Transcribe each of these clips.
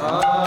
Ah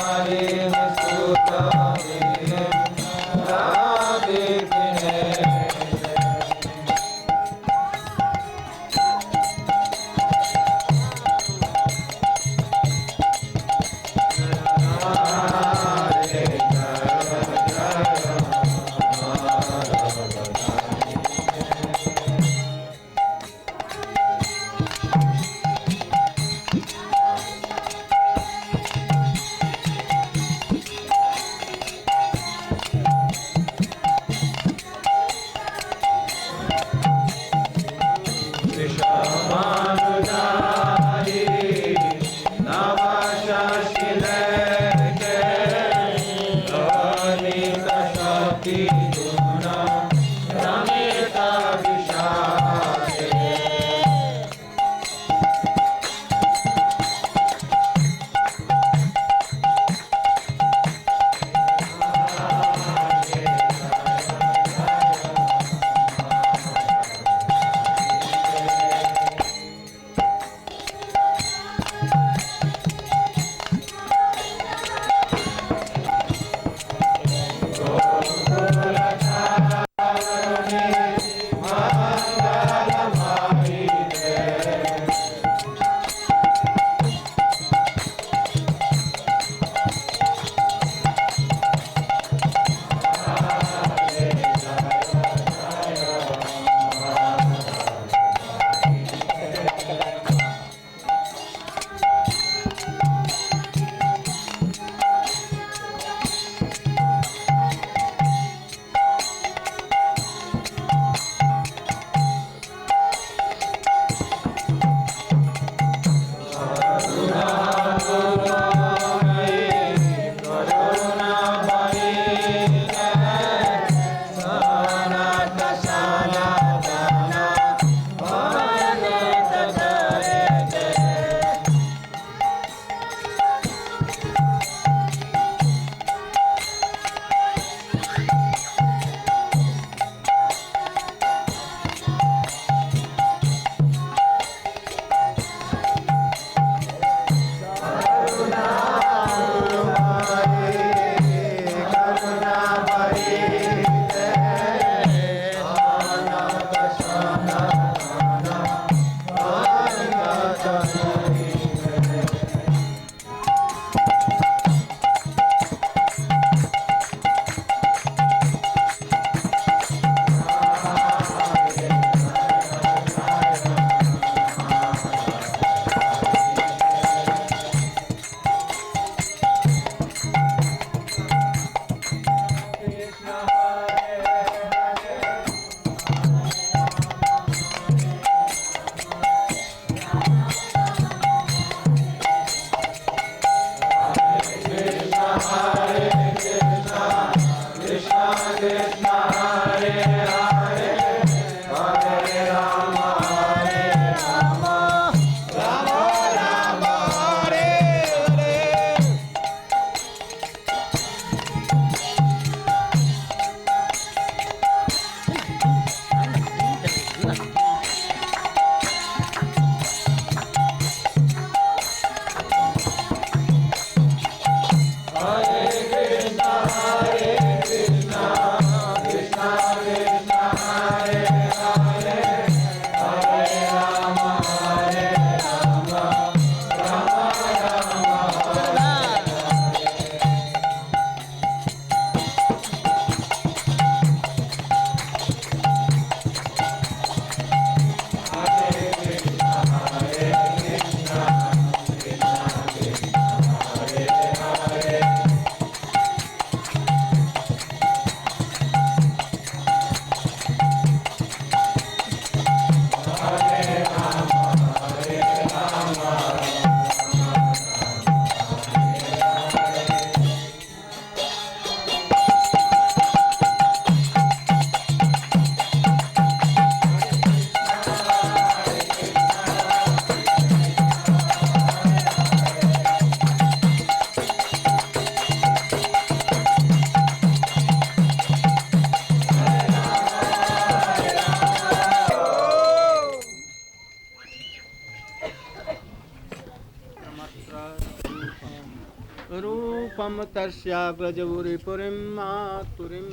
रूपम तस्याग्रजपुरीपुरीं मातुरीं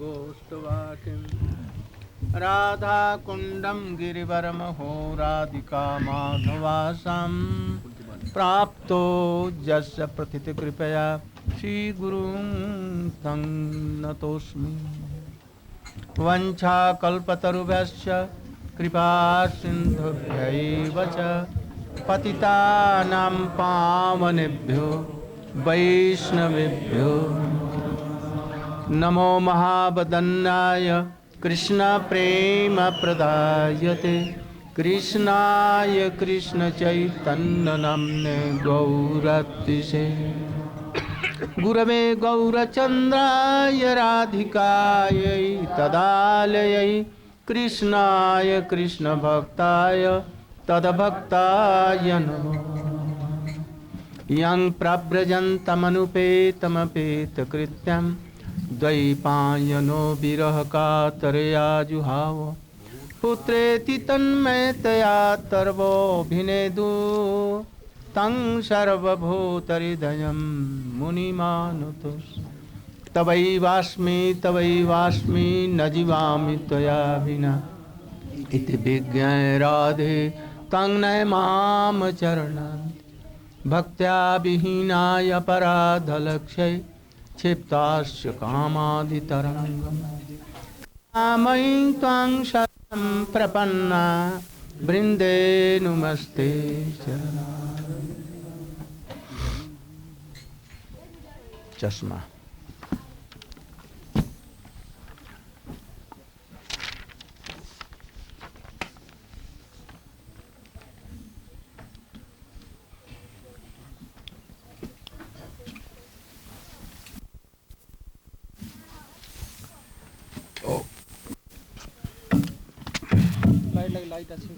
गोष्ठवाटिं राधाकुण्डं गिरिवरमहो राधिका माधवासां प्राप्तो यस्य प्रथितकृपया श्रीगुरुं तं नतोऽस्मि। वञ्चाकल्पतरुभ्यश्च कृपा सिन्धुभ्यैव च पतितानां पावनेभ्यो वैष्णवेभ्यो नमो महावदन्याय कृष्णप्रेमप्रदायते कृष्णाय कृष्णचैतन्यनाम्ने गौरतिसे गुरवे गौरचन्द्राय राधिकायै तदालयै कृष्णाय कृष्णभक्ताय तद्भक्ताय नमः। यं प्रव्रजन्तमनुपेतमपेतकृत्यं द्वैपायनो विरहकातरया जुहाव पुत्रेति तन्मयतया तर्वोऽभिनेदु तं सर्वभूतहृदयं मुनिमानुतोऽस्मि। तवैवास्मि न जीवामि त्वया विना इति विज्ञाय राधे तं नयमाम चरणान्ति। भक्त्या विहीनाय अपराधलक्ष्यै क्षिप्तास्य कामादितरङ्गम् कामयि त्वां शरणं प्रपन्ना वृन्दे नुमस्ते चरणा। चश्मा लाइट আছে।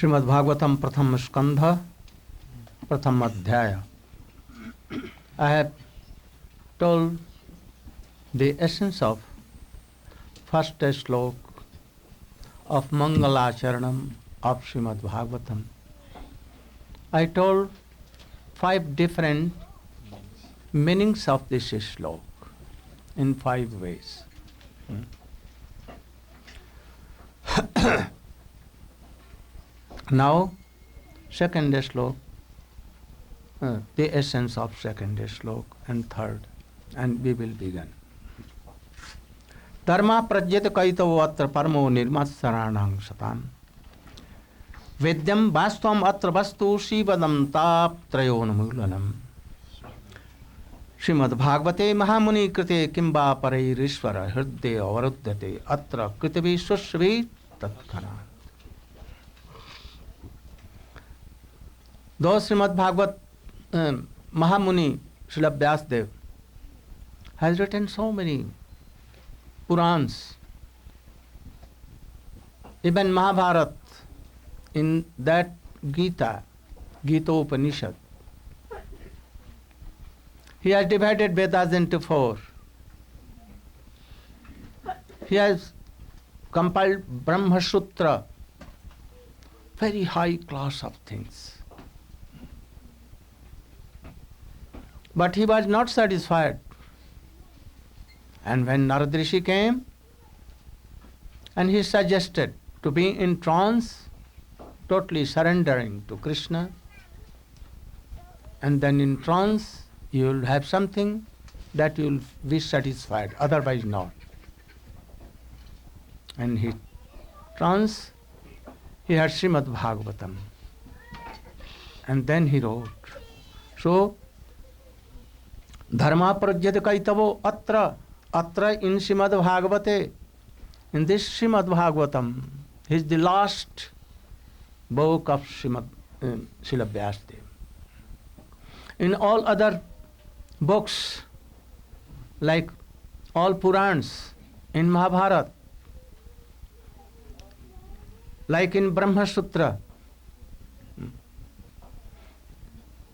श्रीमद् भागवतम प्रथम स्कंध प्रथम अध्याय। I have told the essence of first slok of Mangalacharanam of Srimad Bhagavatam. I told 5 different meanings of this slok in 5 ways. Now, second slok, the essence of second slok and third, and we will begin. Dharma pradyet kaitavo atra parmo nirmatsaraṇaṁ satāṁ Vedyam vastavam atra vastu shivadam tap trayonumulanam Srimad Bhagavate Mahamuni krite kimba parairishvara hridde avaruddhate atra kritavi susvi tatkana. Though Srimad Bhagavat Mahamuni Srila Vyasdev has written so many Purans, even Mahabharata, in that Gita, Gita Upanishad, he has divided Vedas into 4. He has compiled Brahma Sutra, very high class of things. But he was not satisfied. And when Narad Rishi came and he suggested to be in trance, totally surrendering to Krishna, and then in trance you will have something that you will be satisfied, otherwise not. And he trance, he had Srimad Bhagavatam. And then he wrote. So, Dharma pradyate kaitavo atra. Atra in Srimad Bhagavate. In this Srimad Bhagavatam is the last book of Srila Vyasadeva. In all other books, like all Purans, in Mahabharata, like in Brahma Sutra.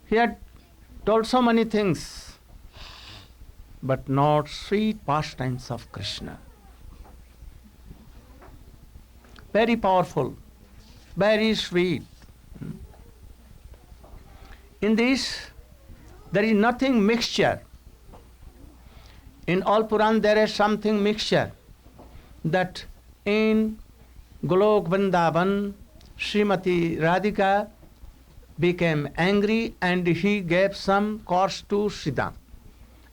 He had told so many things, but not sweet pastimes of Krishna. Very powerful, very sweet. In this, there is nothing mixture. In all Puran there is something mixture, that in Golok Vrindavan, Srimati Radhika became angry and he gave some curse to Siddham.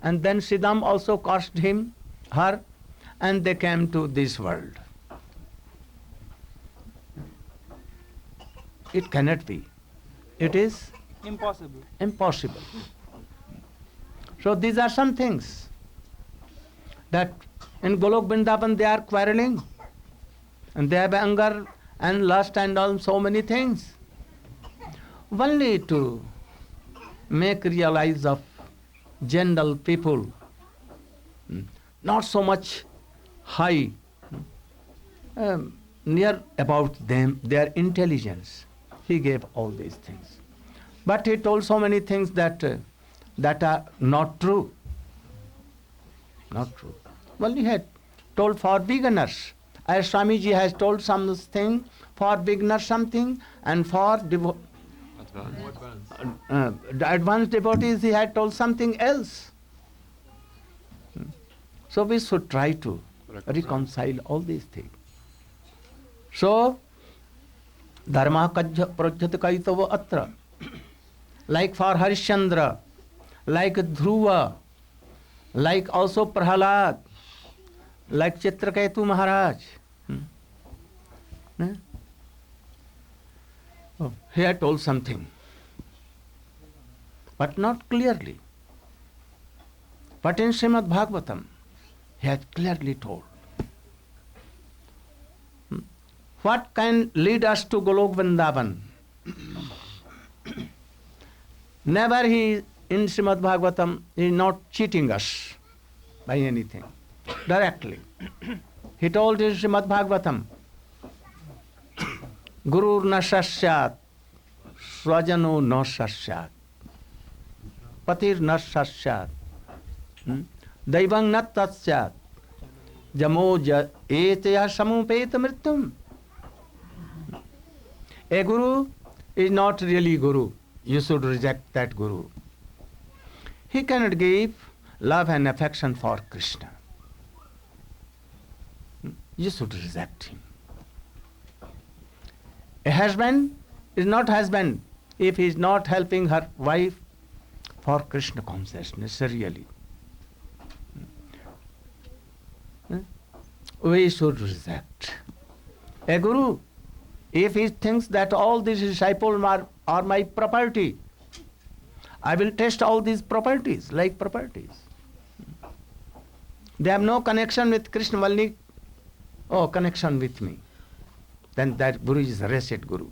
And then Siddham also cursed her, and they came to this world. It cannot be. It is impossible. So these are some things that in Golok Vrindavan they are quarreling, and they have anger and lust and all so many things. Only to make realize of general people, not so much high, near about them, their intelligence. He gave all these things. But he told so many things that are not true. Not true. Well, he had told for beginners. As Swamiji has told something for beginners something, and for advanced devotees he had told something else. So we should try to reconcile all these things. So, dharma prajyat kaitava atra. Like for Harishchandra, like Dhruva, like also Prahalad, like Chitraketu Maharaj. Oh, he had told something, but not clearly. But in Srimad Bhagavatam, he had clearly told. What can lead us to Golok Vrindavan? Never he, in Srimad Bhagavatam, is not cheating us by anything, directly. He told in Srimad Bhagavatam, Guru na sasyat, swajano na sasyat, patir na sasyat, daivang na tatsyat, jamo etaya samupeta mrityum. A guru is not really guru. You should reject that guru. He cannot give love and affection for Krishna. You should reject him. A husband is not husband if he is not helping her wife for Krishna consciousness, really. We should reject. A guru, if he thinks that all these disciples are my property, I will test all these properties, like properties. They have no connection with Krishna, only connection with me. Then that guru is a wretched guru,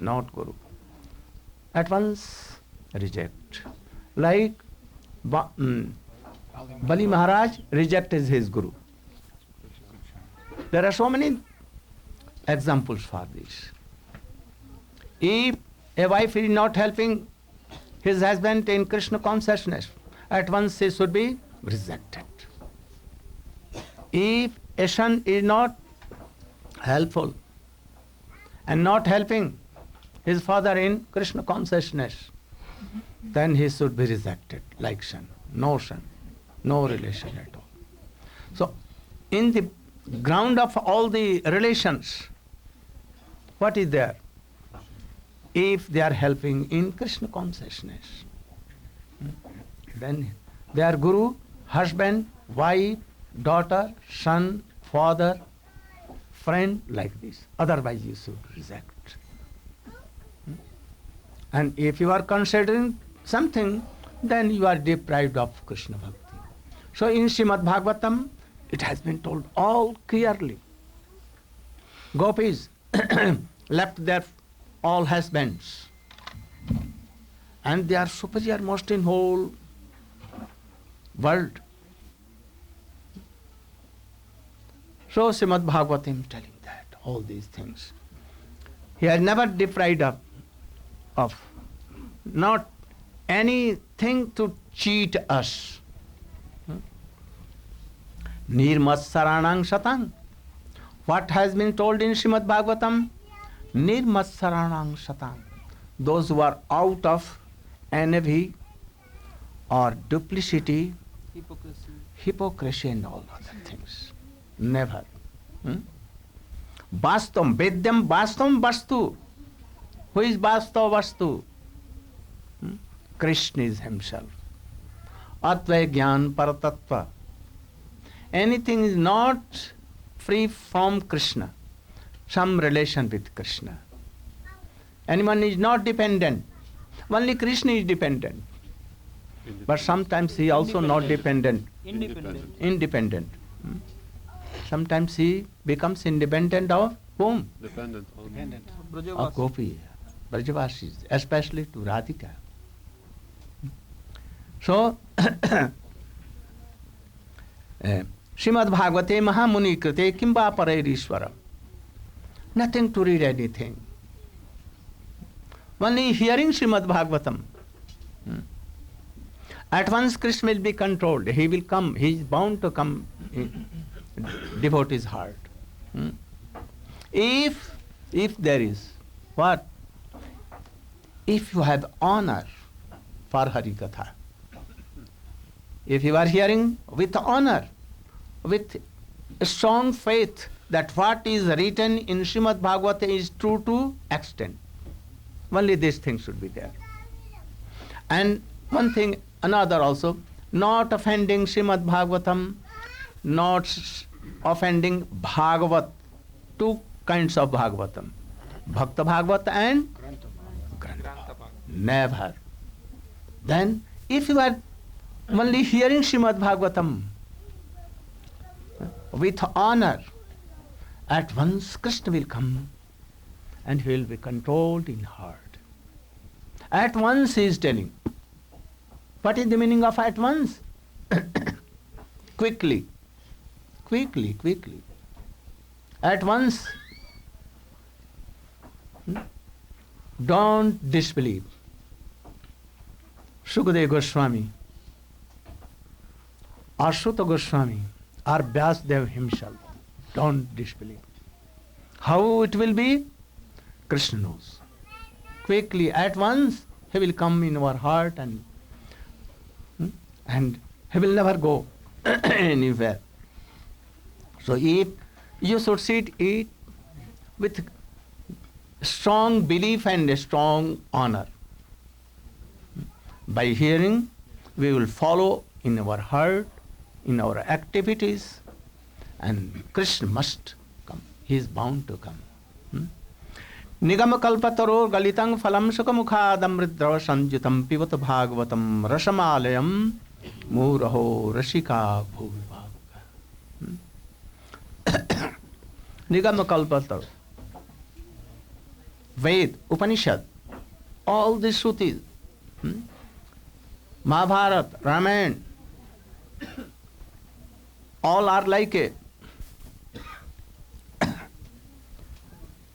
not guru. At once reject. Like Bali Maharaj rejected his guru. There are so many examples for this. If a wife is not helping his husband in Krishna consciousness, at once he should be rejected. If a son is not helpful and not helping his father in Krishna consciousness, then he should be rejected, like son, no relation at all. So, in the ground of all the relations, what is there? If they are helping in Krishna consciousness, then they are guru, husband, wife, daughter, son, father, friend, like this. Otherwise you should reject. And if you are considering something, then you are deprived of Krishna Bhakti. So in Srimad Bhagavatam, it has been told all clearly. Gopis left their all husbands, and they are superior most in whole world. So Srimad Bhagavatam telling that, all these things. He has never deprived of not anything to cheat us. Nirmatsaranang satang. What has been told in Srimad Bhagavatam? Nirmatsaranang satang. Those who are out of envy or duplicity, hypocrisy and all other things. Never. Vastam, Vedyam Vastam Vastu. Who is Vasta Vastu? Krishna is himself. Atvaya Gyan Paratattva. Anything is not free from Krishna, some relation with Krishna. Anyone is not dependent. Only Krishna is dependent. But sometimes he also not dependent. Independent. Sometimes he becomes independent of whom? Dependent on Of Gopi, Brajavasis, especially to Radhika. So, Srimad Bhagavate Mahamuni Krite Kimba Parairishwara. Nothing to read anything. Only hearing Srimad Bhagavatam. At once Krishna will be controlled. He will come. He is bound to come, devote his heart. If there is, what? If you have honor for Hari Katha, if you are hearing with honor, with a strong faith that what is written in Srimad Bhagavata is true to extent, only this thing should be there. And one thing, another also, not offending Srimad Bhagavatam, not offending Bhagavat, two kinds of Bhagavatam, Bhakta Bhagavat and Grantha. Never. Then, if you are only hearing Srimad Bhagavatam with honor, at once Krishna will come and he will be controlled in heart. At once he is telling. What is the meaning of at once? Quickly. At once. Don't disbelieve. Sukadeva Goswami, Ashuta Goswami, or Vyasdev himself, don't disbelieve. How it will be? Krishna knows. Quickly, at once, he will come in our heart and he will never go anywhere. So if you should sit it with strong belief and a strong honor. By hearing, we will follow in our heart, in our activities, and Krishna must come. He is bound to come. Nigama kalpataro galitang phalam sukamukhadam ridrava sanjutam pivata bhagavatam rasamalayam muraho rashika bhuvibhava. Nigama kalpataro. Ved, Upanishad, all these Shrutis, Mahabharata, Ramayana, all are like a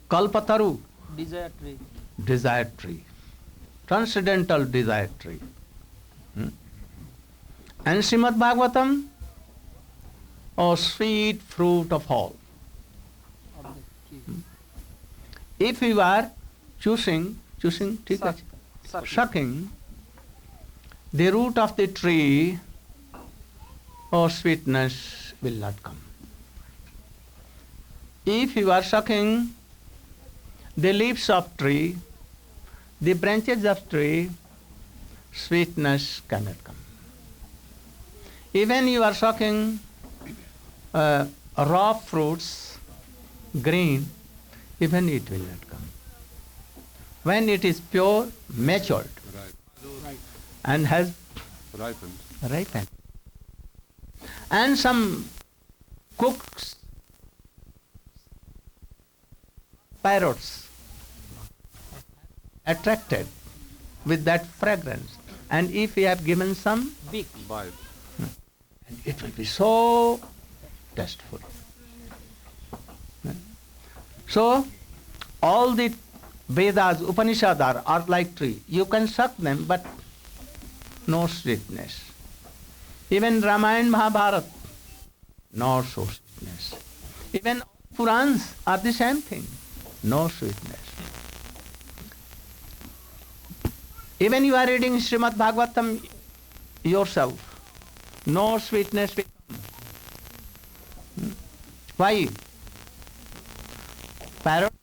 Kalpataru, desire tree, transcendental desire tree. And Srimad Bhagavatam, sweet fruit of all. If you are sucking the root of the tree, sweetness will not come. If you are sucking the leaves of tree, the branches of tree, sweetness cannot come. Even you are sucking raw fruits, green, even it will not come. When it is pure, matured, and has ripened. And some cooks, parrots, attracted with that fragrance. And if we have given some bite, and it will be so tasteful. So, all the Vedas, Upanishads are like tree. You can suck them, but no sweetness. Even Ramayana, Mahabharata, no sweetness. Even Purans are the same thing, no sweetness. Even you are reading Srimad Bhagavatam yourself, no sweetness will come. Why? Parrot,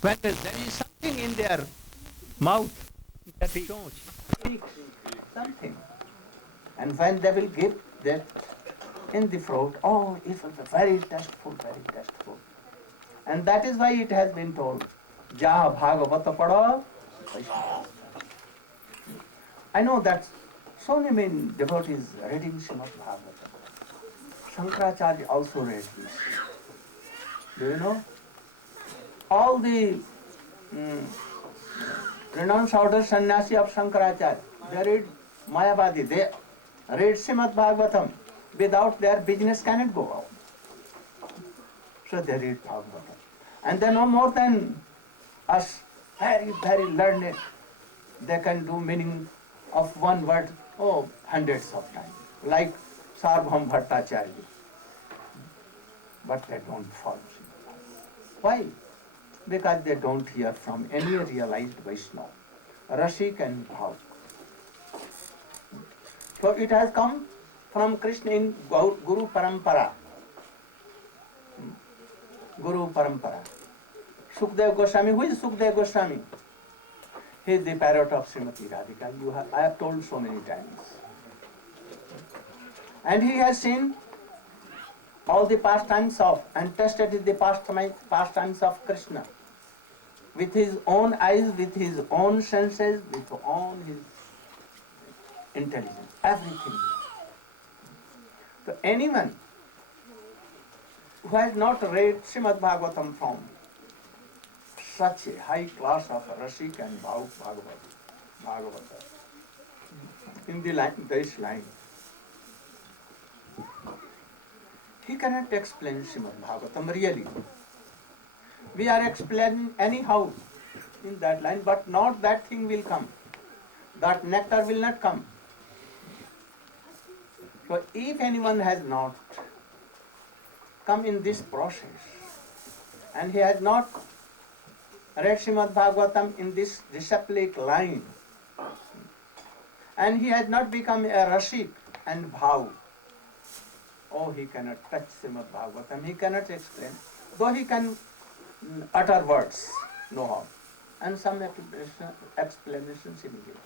when there is something in their mouth that shows something, and when they will give that in the fruit, oh, it's very tasteful, very tasteful. And that is why it has been told, Jaha Bhagavata Pada. I know that so many devotees reading Srimad Bhagavatam. Shankaracharya also read this. Do you know? All the renounced order sannyasi of Shankaracharya, they read Mayavadi, they read Srimad Bhagavatam. Without their business cannot go out. So they read Bhagavatam. And they know more than us, very, very learned. They can do meaning of one word, hundreds of times. Like Sarvabhauma Bhattacharya. But they don't follow. Why? Because they don't hear from any realized Vaishnava, Rashik and Bhav. So it has come from Krishna in Guru Parampara. Guru Parampara. Sukdev Goswami, who is Sukdev Goswami? He is the parrot of Srimati Radhika. I have told so many times. And he has seen all the pastimes of, and tested the pastimes of Krishna. With his own eyes, with his own senses, with own his intelligence, everything. So anyone who has not read Srimad Bhagavatam from such a high class of Rashik and Bhagavata in this line, he cannot explain Srimad Bhagavatam really. We are explaining anyhow in that line, but not that thing will come. That nectar will not come. So if anyone has not come in this process, and he has not read Srimad Bhagavatam in this disciplic line, and he has not become a Rashik and Bhav, he cannot touch Srimad Bhagavatam, he cannot explain, though he can utter words, no how, and some explanations he will give.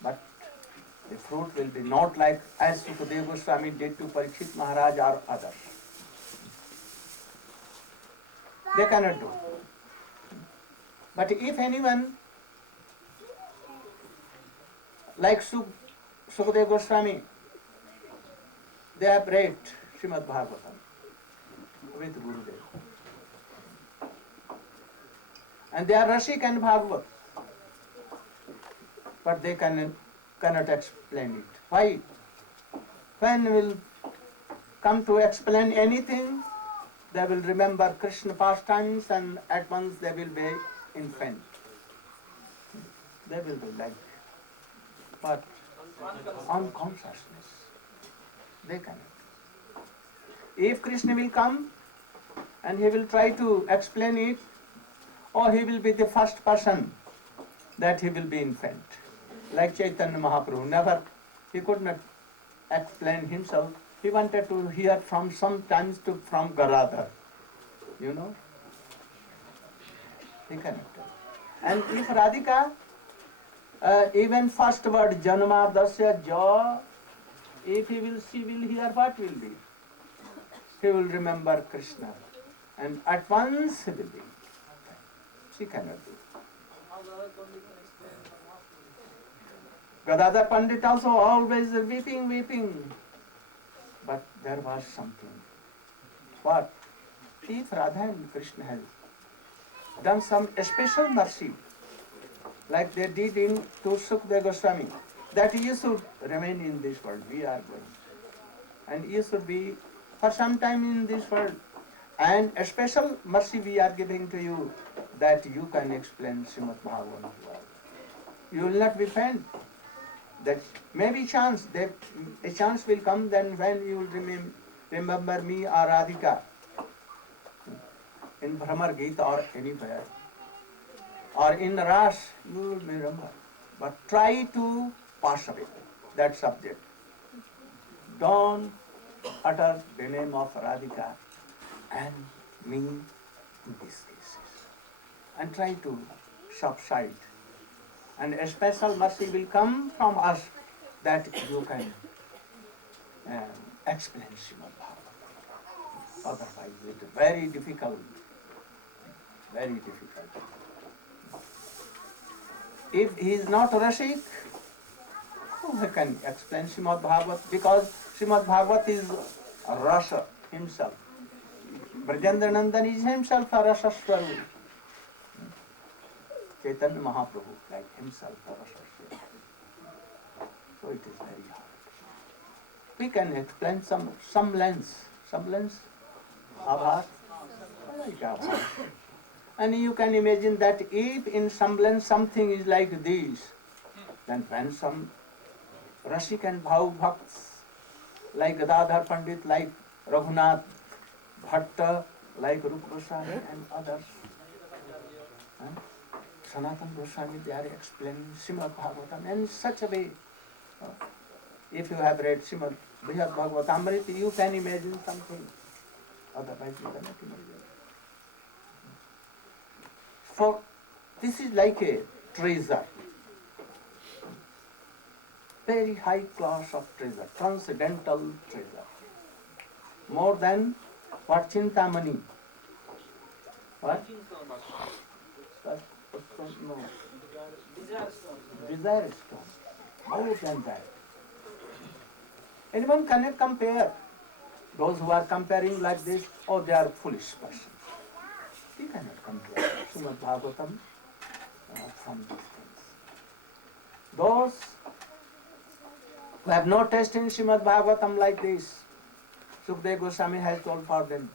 But the fruit will be not like as Sukadeva Goswami did to Parikshit Maharaj or others. They cannot do. But if anyone like Sukadeva Goswami, they have read Srimad Bhagavatam with Gurudev. And they are Rashik and Bhagavat. But they cannot explain it. Why? When will come to explain anything, they will remember Krishna pastimes and at once they will be infant. They will be like, but unconsciousness. They cannot. If Krishna will come and he will try to explain it, he will be the first person that he will be infant. Like Chaitanya Mahaprabhu, he could not explain himself. He wanted to hear from sometimes from Garadhar. You know? He cannot tell. And if Radhika, even first word, Janmardasya Ja, if she will hear, what will be? He will remember Krishna. And at once he will be. She cannot do. Gadadhar Pandit also always weeping. But there was something. What? If Radha and Krishna had done some special mercy, like they did to Sukadeva Goswami, that you should remain in this world. We are going. And you should be for some time in this world. And a special mercy we are giving to you that you can explain Srimad Bhagavatam to us. You will not be pained. That maybe chance, that a chance will come then when you will remember me or Radhika in Brahmar Gita or anywhere. Or in Ras, you will remember. But try to pass away that subject. Don't utter the name of Radhika and me in these cases. And try to subside. And a special mercy will come from us that you can explain Srimad Bhagavatam. Otherwise it is very difficult. Very difficult. If he is not Rashik, who can explain Srimad Bhagavat? Because Srimad Bhagavat is Rasa himself. Brajendra Nandan is himself a Rasa Swarup. Chaitanya Mahaprabhu, like himself, a Rasa Swarup. So it is very hard. We can explain some semblance, Abhat, like Abhat. And you can imagine that if in semblance something is like this, then when some Rashik and Bhav Bhakts, like Gadadhar Pandit, like Raghunath Bhatta, like Rupa Goswami and others, Sanatana Goswami, they are explaining Srimad Bhagavatam in such a way. If you have read Srimad Bhagavatamrita, you can imagine something. Otherwise you cannot imagine. For this is like a treasure, very high class of treasure, transcendental treasure, more than what Chintamani, what? No. Desire stone, more than that. Anyone cannot compare. Those who are comparing like this, oh, they are foolish persons. We cannot compare Srimad Bhagavatam from these things. Those who have no taste in Srimad Bhagavatam like this, Sukadeva Goswami has told for them,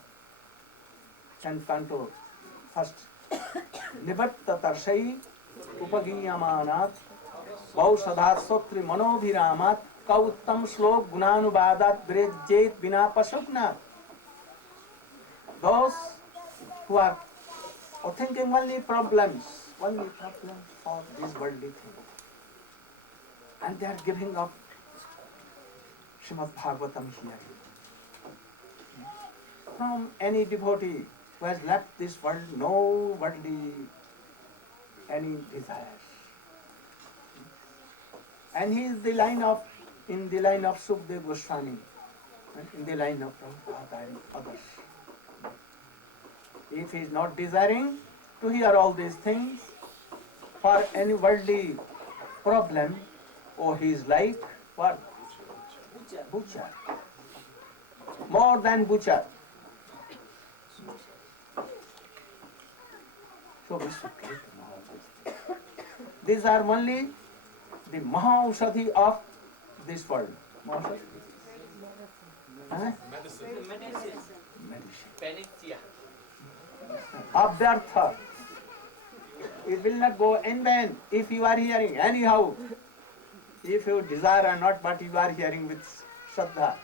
10th canto, first, Nivatta Tarsai Upagiyamanat Bausadhat Sotri Manobhiramat Kauttam Slok Gunanubadat Brejjet Bina Pasuknat. Those who are thinking only problems for this worldly thing. And they are giving up Srimad Bhagavatam here. From any devotee who has left this world, no worldly any desires. And he is in the line of Sukadeva Goswami, in the line of Prabhupada and others. If he is not desiring to hear all these things for any worldly problem, oh, he is like what? Butcher. More than butcher. So we should get to know all these things. These are only the Mahaushadhi of this world. Mahaushadhi? Medicine. Abhyartha. It will not go in vain if you are hearing anyhow. If you desire or not, but you are hearing with Shraddha.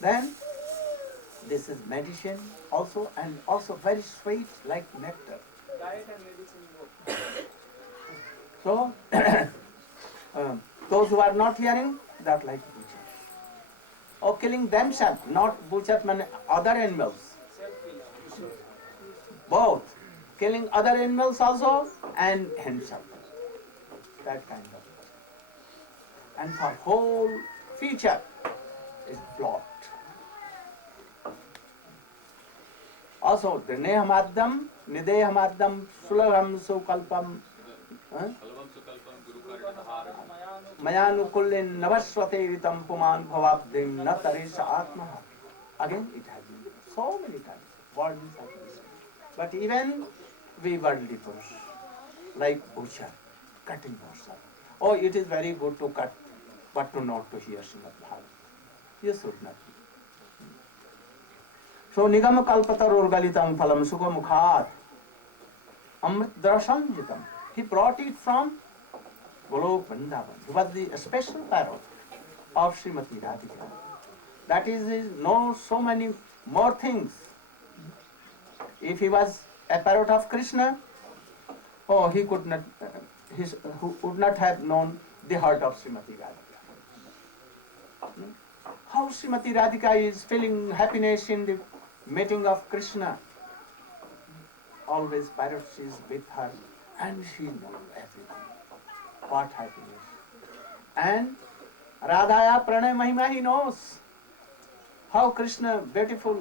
Then this is medicine also, and also very sweet like nectar. Diet and medicine both. So those who are not hearing, they are like butchers. Or killing themselves, not butchers, but other animals. Both. Killing other animals also and himself. That kind of. And for whole future is blocked. Also, Drinehamaddam, Nidehamaddam, Sulabham Sukalpam, Mayanukullin Navaswate Vitam Puman Bhavabdim Natarisha Atmaha. Again, it has been so many times. Words have been said. But even we worldly purush, like butcher, cutting ourselves, oh, it is very good to cut, but to not to hear Srimad Bhagavatam. You should not be. So, Nigam Kalpatarur Galitam Phalam Sukha Mukhat Amrit Drasam Jitam. He brought it from Golok Vrindavan. He was the special parrot of Srimati Radhika. That is, he knows so many more things. If he was a parrot of Krishna, oh, he could not, who would not have known the heart of Srimati Radhika. How Srimati Radhika is feeling happiness in the meeting of Krishna. Always parrot is with her and she knows everything. What happiness. And Radhaya Pranay Mahima, he knows how Krishna beautiful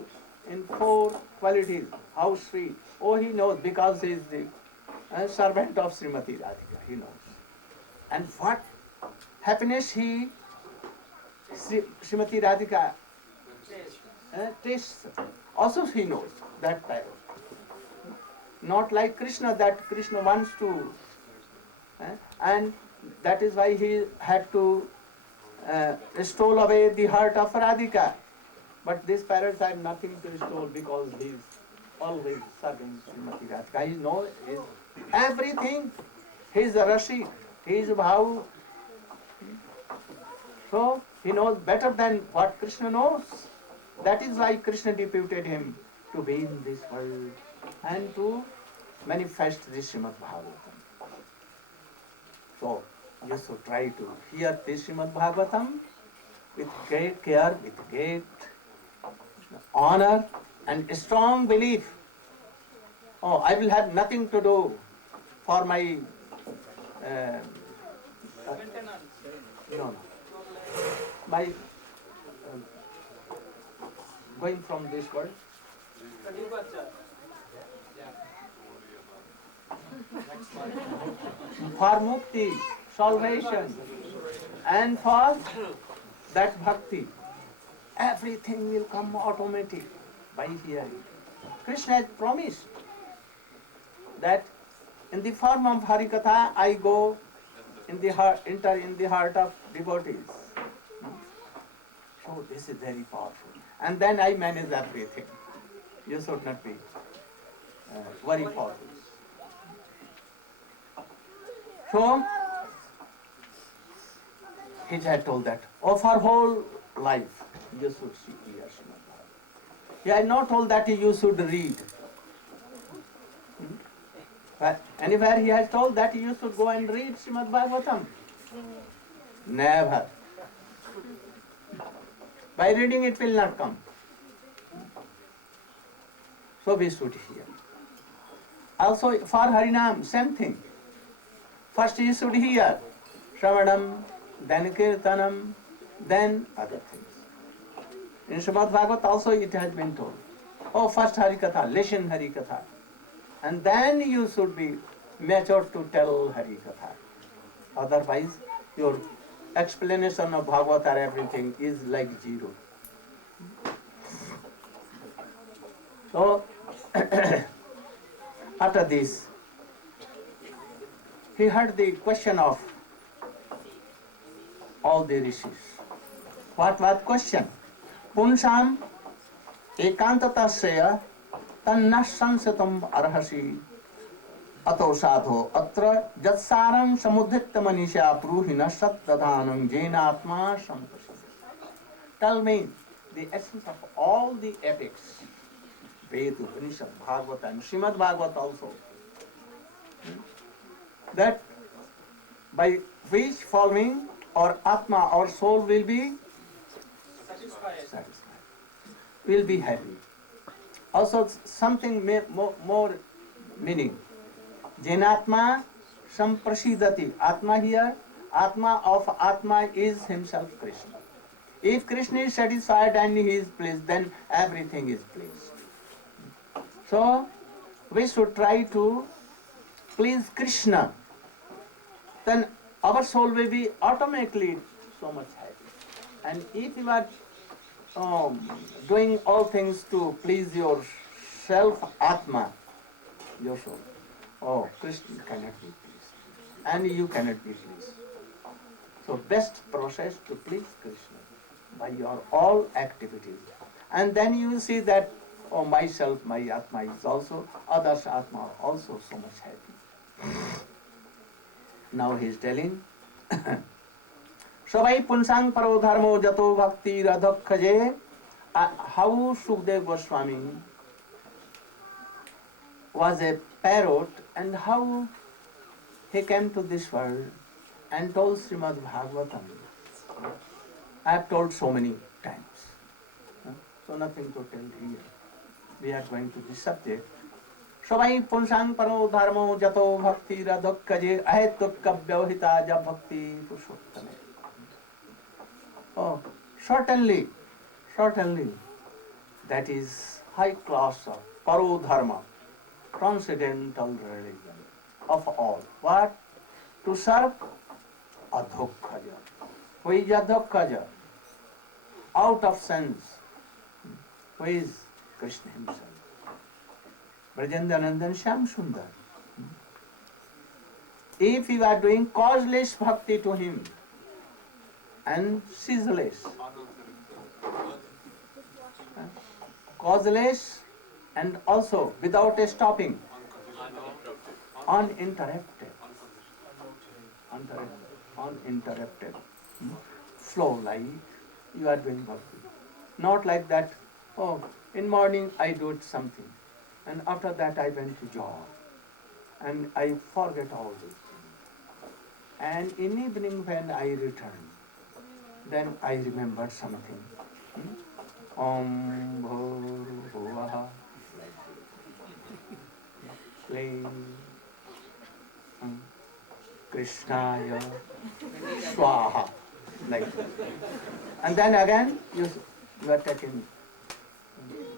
in 4 qualities, how sweet. Oh, he knows because he is the servant of Srimati Radhika, he knows. And what happiness Srimati Radhika tastes. Also he knows that parrot. Not like Krishna, that Krishna wants to, and that is why he had to stole away the heart of Radhika. But this parrot had nothing to stole because he is always serving Srimati Radhika. He knows everything. He is a Rashi, he is Bhavu. So he knows better than what Krishna knows. That is why Krishna deputed him to be in this world and to manifest this Srimad Bhagavatam. So you should try to hear this Srimad Bhagavatam with great care, with great honor and strong belief. Oh, I will have nothing to do for my my going from this world. For mukti, salvation, and for that bhakti, everything will come automatic by hearing. Krishna has promised that in the form of Harikatha I go in the heart, enter in the heart of devotees. So this is very powerful. And then I manage everything. You should not be worried for this. So he had told that of our whole life you should see here Srimad Bhagavatam. He had not told that you should read. Anywhere he has told that you should go and read Srimad Bhagavatam. Never. By reading it will not come. So we should hear. Also for Harinam, same thing. First you should hear Shravanam, then Kirtanam, then other things. In Srimad Bhagavatam also it has been told. Oh, first Harikatha, listen Harikatha. And then you should be mature to tell Harikatha. Otherwise, your explanation of Bhagavad or everything is like zero. So, after this, he heard the question of all the rishis. What was question? Punsam ekantatasya tanna sansatam arhasi ato sadho atra jatsaram samudhita manisha pruhina sattadhanam jenatma sampasi. Tell me the essence of all the epics, Veda, Upanishad, Bhagavata and Srimad Bhagavata also, that by which following our Atma, our soul will be satisfied, will be happy. Also something more meaning. Jenatma samprasidati. Atma here, Atma of Atma is himself Krishna. If Krishna is satisfied and he is pleased, then everything is pleased. So we should try to please Krishna. Then our soul will be automatically so much happy. And if you are doing all things to please your self Atma, your soul, oh, Krishna cannot be pleased. And you cannot be pleased. So best process to please Krishna by your all activities. And then you will see that, oh, myself, my Atma is also, others' Atma are also so much happy. Now he is telling, Savai punsang paro dharmo jato bhakti radhakhaje. How Sukdev Goswami was a parrot and how he came to this world and told Srimad Bhagavatam. I have told so many times. So nothing to tell here. We are going to this subject. Savai punsang paro dharmo jato bhakti radhakhaje ahetukka vyavahita ja bhakti pushottame. Oh, certainly, that is high class of paro dharma, transcendental religion of all. What? To serve adhokhaja. Who is adhokhaja? Out of sense. Who is Krishna himself? Brajendanandan Shyam Sundar. If you are doing causeless bhakti to him and ceaseless, causeless and also without a stopping, uninterrupted, flow like you are doing bhakti. Not like that, oh, in morning I do something and after that I went to job and I forget all these things. And in evening when I return, then I remembered something. Om Bhurvaha, playing Krishnaya Swaha, like that. And then again you are taking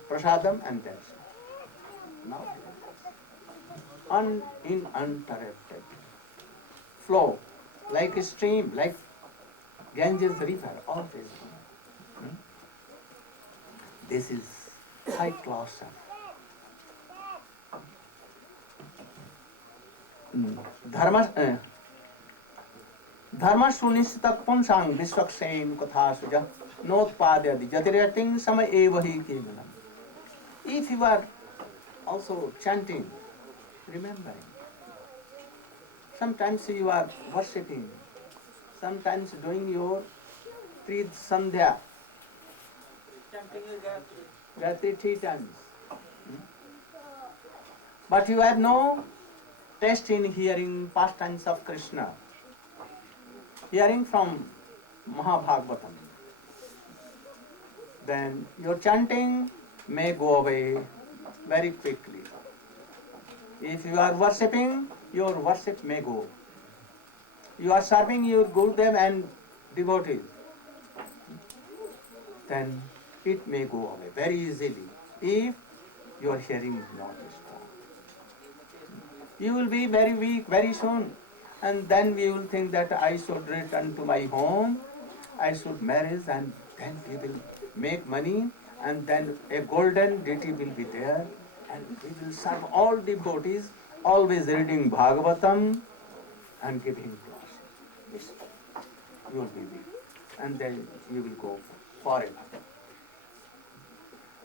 prasadam and that's it. Now uninterrupted flow, like a stream, like Ganges river, always. This is high class of dharma sunishita punsang visvakshen katha suja notpadyadi jatirating sama evahi kevalam. If you are also chanting, remembering, sometimes you are worshipping, sometimes doing your Prid Sandhya, Gayatri 3 times. But you have no taste in hearing pastimes of Krishna, hearing from Mahabhagavatam. Then your chanting may go away very quickly. If you are worshipping, your worship may go. You are serving your Gurudev and devotees, then it may go away very easily if your hearing is not strong. You will be very weak very soon, and then we will think that I should return to my home, I should marry, and then we will make money, and then a golden deity will be there, and we will serve all devotees, always reading Bhagavatam and giving class. Yes. You will be weak, and then you will go forever.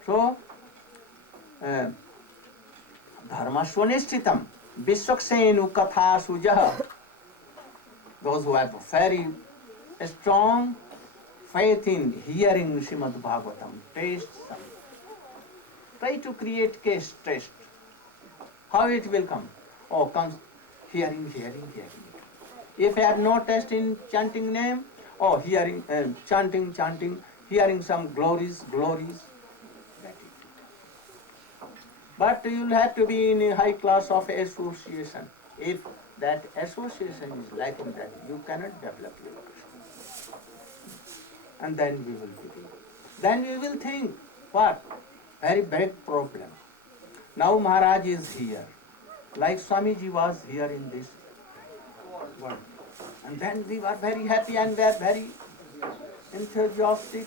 So, dharma swanishtitam visvaksenu katha sujah. Those who have very strong faith in hearing Srimad Bhagavatam, taste some. Try to create case taste. How it will come? Oh, comes hearing. If you have no taste in chanting name, oh, hearing, chanting, hearing some glories. That is it. But you will have to be in a high class of association. If that association is lacking, that you cannot develop your Krishna. And then we will begin. Then we will think, what? Very big problem. Now Maharaj is here. Like Swamiji was here in this world. And then we were very happy and were very enthusiastic,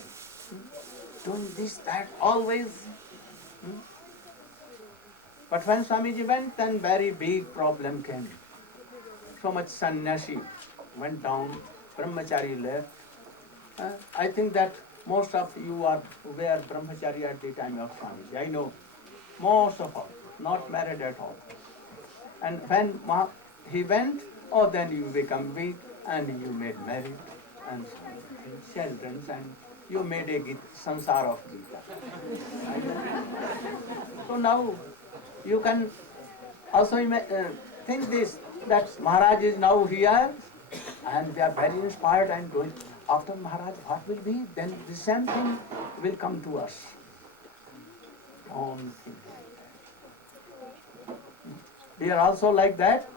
doing this, that, always. But when Swamiji went, then very big problem came. So much sannyasi went down brahmachari left. I think that most of you are were brahmachari at the time of Swamiji. I know most of all, not married at all. And when he went, oh, then you become weak and you made married and children and you made a samsara of Gita. So now you can also think this, that Maharaj is now here and we are very inspired and going. After Maharaj, what will be? Then the same thing will come to us. We are also like that.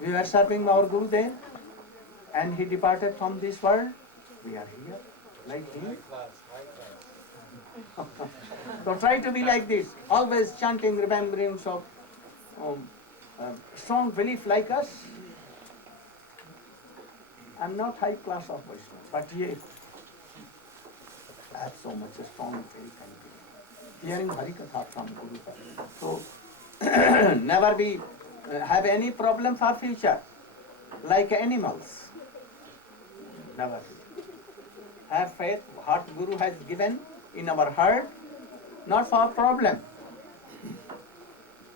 We were serving our Guru then, and he departed from this world. We are here, like him. So try to be like this, always chanting, remembering of strong belief like us. I'm not high class of Vaishnava, but yet I have so much strong faith and belief. Hearing Harikatha from Guru. So never be have any problem for future, like animals. Never be. Have faith what Guru has given in our heart, not for problem.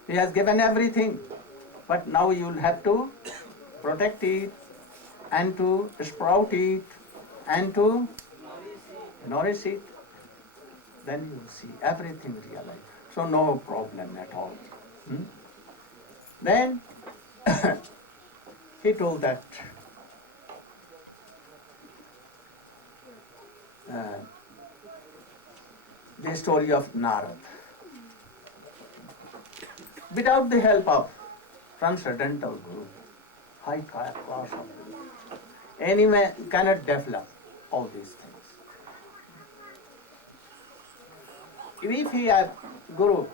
He has given everything, but now you will have to protect it and to sprout it and to nourish it. Then you will see everything realized. So no problem at all. Then he told that the story of Narad. Without the help of transcendental Guru, high class of Guru, anyone cannot develop all these things. If he has Guru,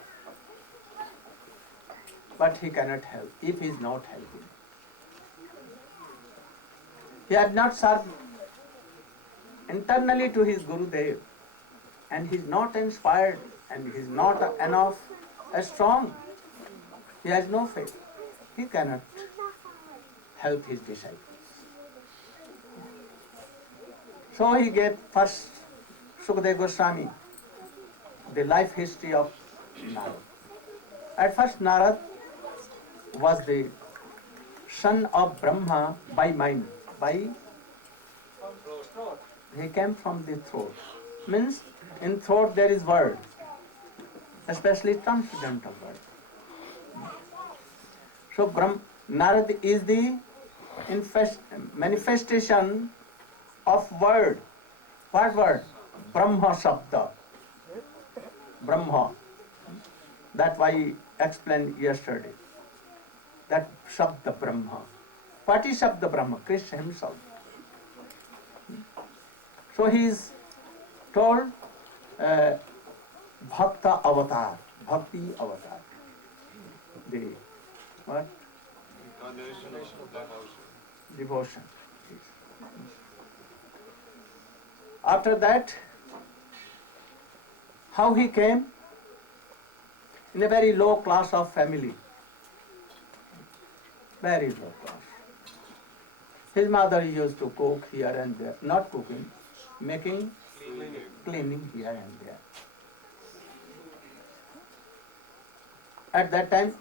but he cannot help, if he is not helping. He had not served internally to his Gurudev, and he is not inspired, and he is not enough strong. He has no faith. He cannot help his disciples. So he gave first Sukadeva Goswami the life history of Narad. At first Narad was the son of Brahma by mind. He came from the throat. Means in throat there is word, especially transcendental word. So Narad is the manifestation of word. What word? Brahma Sabda. Brahma. That I explained yesterday. That Sabda Brahma. What is Sabda Brahma? Krishna himself. So he is told Bhakta Avatar. Bhakti Avatar. The what? Incarnation of devotion. Devotion. After that, how he came? In a very low class of family. Very low class. His mother used to cook here and there. Not cooking, making, cleaning here and there. At that time,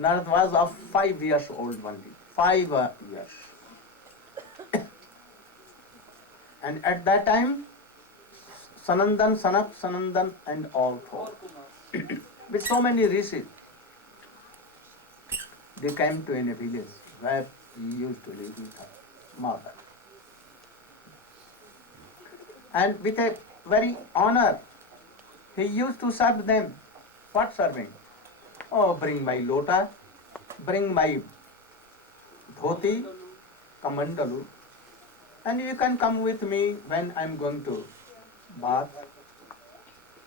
Narad was of 5 years old only. 5 years. And at that time, Sanandan, Sanak, Sanandan and all four. With so many rishis, they came to a village where he used to live with her mother. And with a very honor, he used to serve them. What serving? Oh, bring my lota, bring my dhoti, kamandalu, and you can come with me when I am going to bath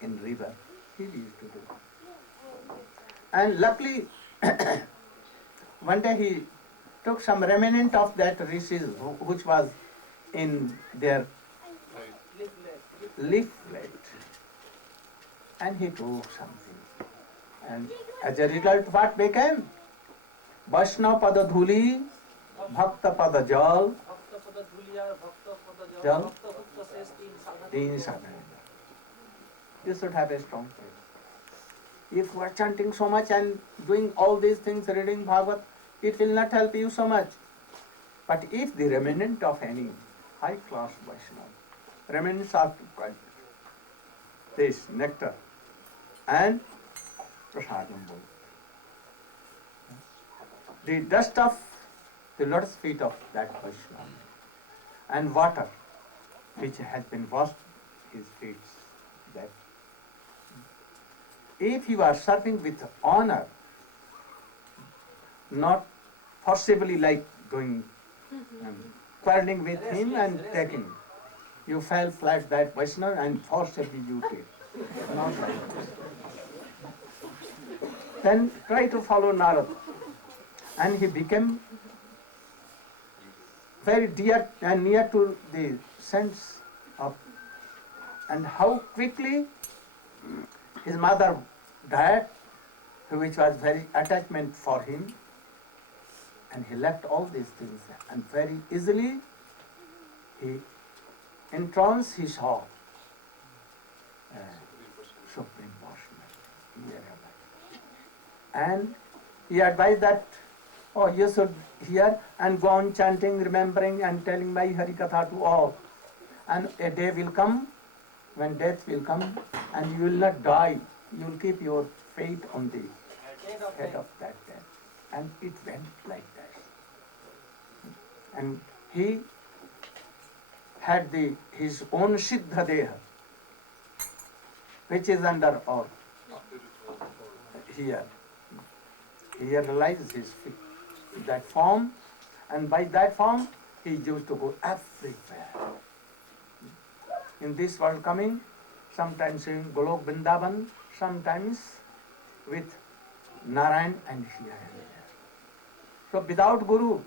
in river. He used to do. And luckily, one day he took some remnant of that rishis which was in their leaflet, and he took something. And as a result, what became? Vaishnav Pada Dhuli Bhakta pada jal, भक्त पद धुलिया भक्त पद जल, जल भक्त भक्त शेष तीन साधन Deen sadhana. You should have a strong faith. If you are chanting so much and doing all these things, reading Bhagavad, it will not help you so much. But if the remnant of any high class Vaishnava, remnants of this nectar and prasadam, the dust of the lotus feet of that Vaishnava and water which has been washed his feet, that if you are serving with honor, not forcibly like doing quarreling with him and taking, you fell flat that Vaishnava and forcibly you take. Not like this. Then try to follow Narada. And he became very dear and near to the sense of, and how quickly his mother died, which was very attachment for him, and he left all these things, and very easily he entranced his heart. Supreme Personality. And he advised that, oh, you should hear and go on chanting, remembering and telling my Hari Katha to all. And a day will come when death will come and you will not die. You will keep your fate on the head of that death. And it went like that. And he had his own Siddha Deha, which is under our here. He realizes his that form, and by that form he used to go everywhere. In this world coming, sometimes in Golok Vrindavan, sometimes with Narayan and here and there. So without Guru,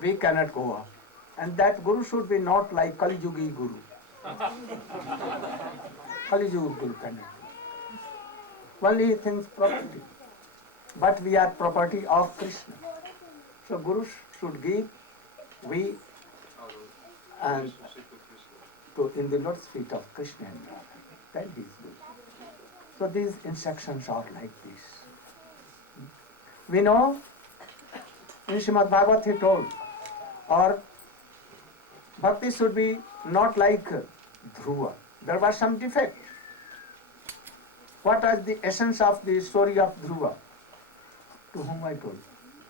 we cannot go up. And that Guru should be not like Kali Yugi Guru. Kali Yugi Guru cannot do. Only he thinks property. But we are property of Krishna. So Guru should give, we and to in the Lord's feet of Krishna and Radha. That is good. So these instructions are like this. We know in Srimad Bhagavad he told, or bhakti should be not like Dhruva. There was some defect. What was the essence of the story of Dhruva? To whom I told?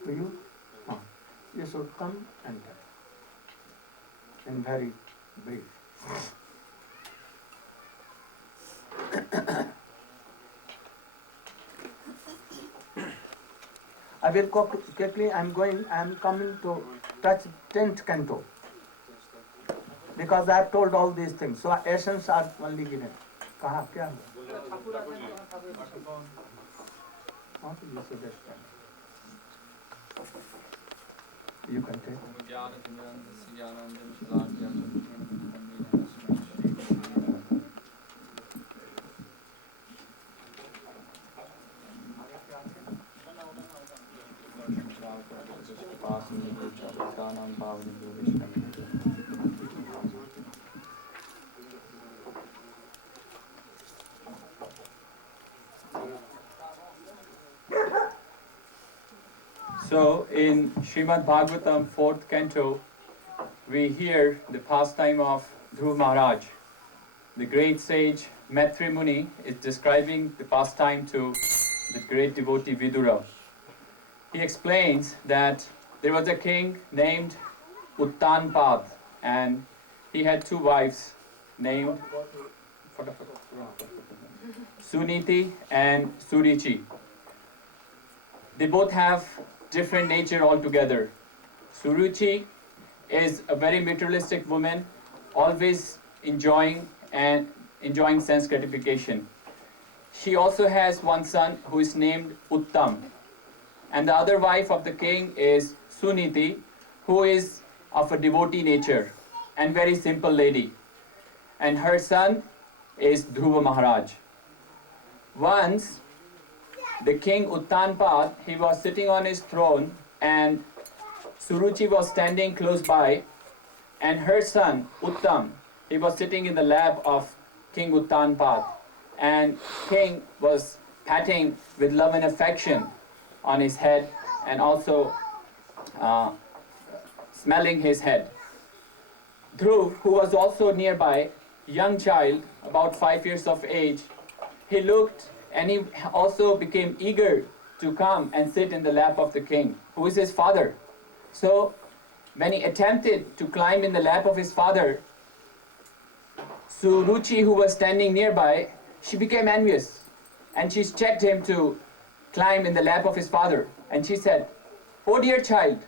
To you? No. You should come and tell. In very brief. I will go quickly. I am coming to touch 10th canto. Because I have told all these things. So essence are only given. कहाँ क्या हुआ? What is this understand? You can take. So in Srimad Bhagavatam 4th canto, we hear the pastime of Dhruva Maharaj. The great sage Maitri Muni is describing the pastime to the great devotee Vidura. He explains that there was a king named Uttanpad and he had two wives named Suniti and Surichi. They both have different nature altogether. Suruchi is a very materialistic woman, always enjoying sense gratification. She also has one son who is named Uttam. And the other wife of the king is Suniti, who is of a devotee nature and very simple lady. And her son is Dhruva Maharaj. Once, the king Uttanpad, he was sitting on his throne and Suruchi was standing close by, and her son Uttam, he was sitting in the lap of King Uttanpad, and king was patting with love and affection on his head and also smelling his head. Dhruv, who was also nearby, young child, about 5 years of age, he looked and he also became eager to come and sit in the lap of the king, who is his father. So when he attempted to climb in the lap of his father, Suruchi, who was standing nearby, she became envious and she checked him to climb in the lap of his father. And she said, "Oh dear child,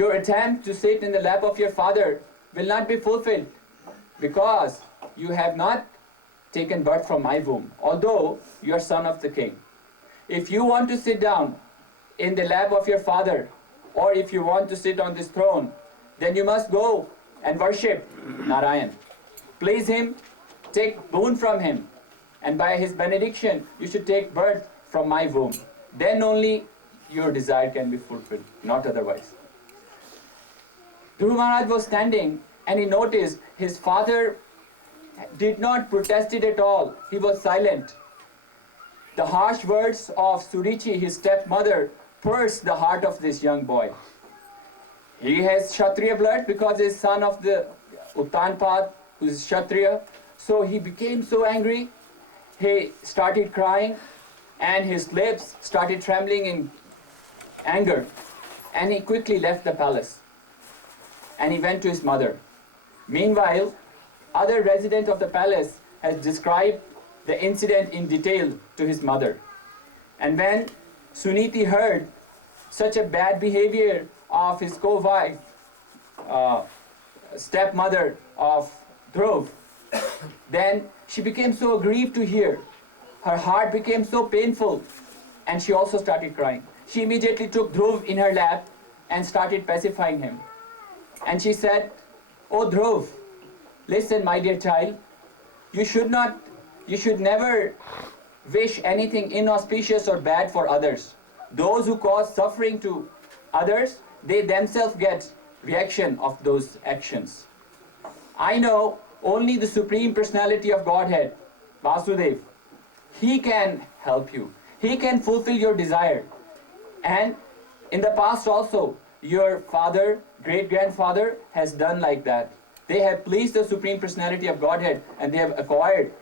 your attempt to sit in the lap of your father will not be fulfilled because you have not taken birth from my womb, although you are son of the king. If you want to sit down in the lap of your father, or if you want to sit on this throne, then you must go and worship Narayan. Please him, take boon from him, and by his benediction you should take birth from my womb. Then only your desire can be fulfilled, not otherwise." Dhruv Maharaj was standing and he noticed his father did not protest it at all. He was silent. The harsh words of Suruchi, his stepmother, pierced the heart of this young boy. He has Kshatriya blood because he is son of the Uttanpad, who is Kshatriya. So he became so angry, he started crying and his lips started trembling in anger. And he quickly left the palace and he went to his mother. Meanwhile, other resident of the palace has described the incident in detail to his mother. And when Suniti heard such a bad behavior of his co-wife, stepmother of Dhruv, then she became so aggrieved to hear. Her heart became so painful and she also started crying. She immediately took Dhruv in her lap and started pacifying him. And she said, "Oh Dhruv, listen my dear child, you should never wish anything inauspicious or bad for others. Those who cause suffering to others, they themselves get reaction of those actions. I know only the Supreme Personality of Godhead, Vasudev, he can help you. He can fulfill your desire. And in the past also, your father, great-grandfather has done like that. They have pleased the Supreme Personality of Godhead and they have acquired.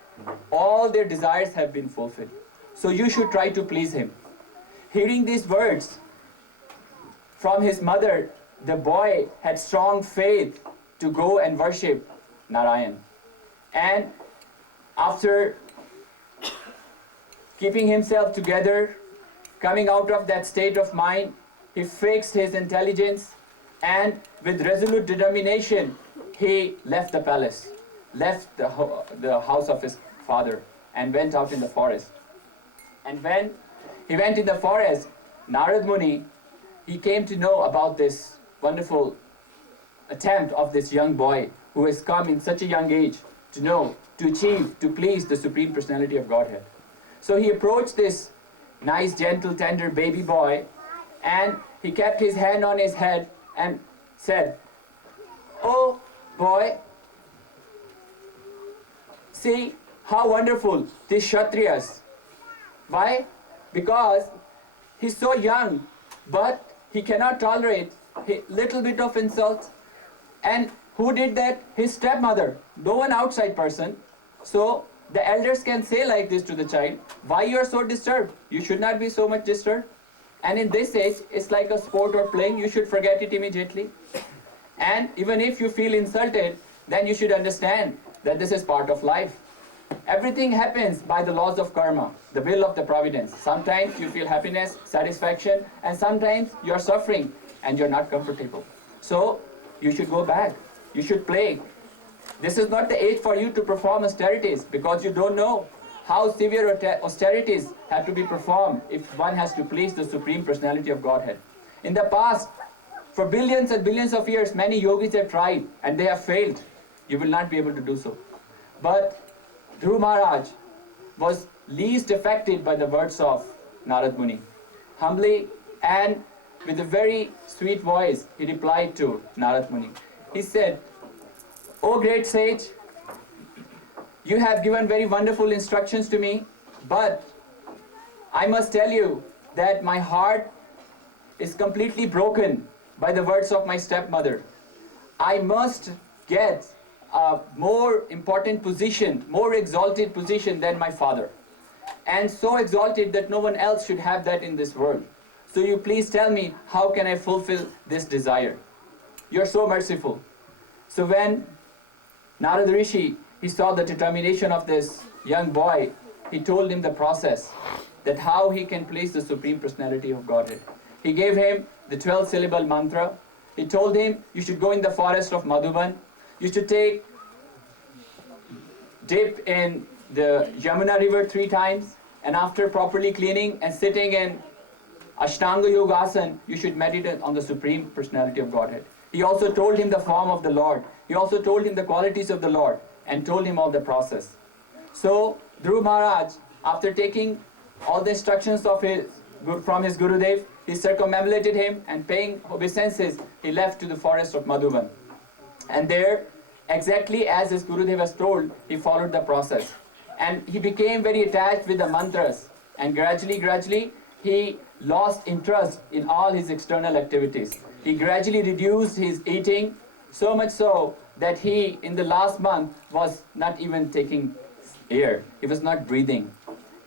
All their desires have been fulfilled. So you should try to please him." Hearing these words from his mother, the boy had strong faith to go and worship Narayan. And after keeping himself together, coming out of that state of mind, he fixed his intelligence and with resolute determination, he left the palace, left the house of his father and went out in the forest. And when he went in the forest, Narad Muni, he came to know about this wonderful attempt of this young boy who has come in such a young age to know, to achieve, to please the Supreme Personality of Godhead. So he approached this nice, gentle, tender baby boy and he kept his hand on his head and said, "Oh boy, see how wonderful these Kshatriyas." Why? Because he's so young, but he cannot tolerate a little bit of insult. And who did that? His stepmother, no one outside person. So the elders can say like this to the child, "Why you are so disturbed? You should not be so much disturbed." And in this age, it's like a sport or playing, you should forget it immediately. And even if you feel insulted, then you should understand that this is part of life. Everything happens by the laws of karma, the will of the providence. Sometimes you feel happiness, satisfaction, and sometimes you are suffering and you're not comfortable. So you should go back. You should play. This is not the age for you to perform austerities because you don't know how severe austerities have to be performed if one has to please the Supreme Personality of Godhead. In the past, for billions and billions of years, many yogis have tried and they have failed. You will not be able to do so. But Dhruv Maharaj was least affected by the words of Narad Muni. Humbly and with a very sweet voice, he replied to Narad Muni. He said, "O great sage, you have given very wonderful instructions to me, but I must tell you that my heart is completely broken by the words of my stepmother. I must get a more important position, more exalted position than my father, and so exalted that no one else should have that in this world. So you please tell me, how can I fulfill this desire? You're so merciful." So when Narad Rishi, he saw the determination of this young boy, he told him the process, that how he can please the Supreme Personality of Godhead. He gave him the 12-syllable mantra. He told him, you should go in the forest of Madhuban. You should dip in the Yamuna river 3 times, and after properly cleaning and sitting in Ashtanga Yogasana, you should meditate on the Supreme Personality of Godhead. He also told him the form of the Lord. He also told him the qualities of the Lord and told him all the process. So Dhruv Maharaj, after taking all the instructions from his Gurudev, he circumambulated him and paying obeisances, he left to the forest of Madhuban. And there, exactly as his Gurudev has told, he followed the process. And he became very attached with the mantras. And gradually, he lost interest in all his external activities. He gradually reduced his eating, so much so that he, in the last month, was not even taking air. He was not breathing.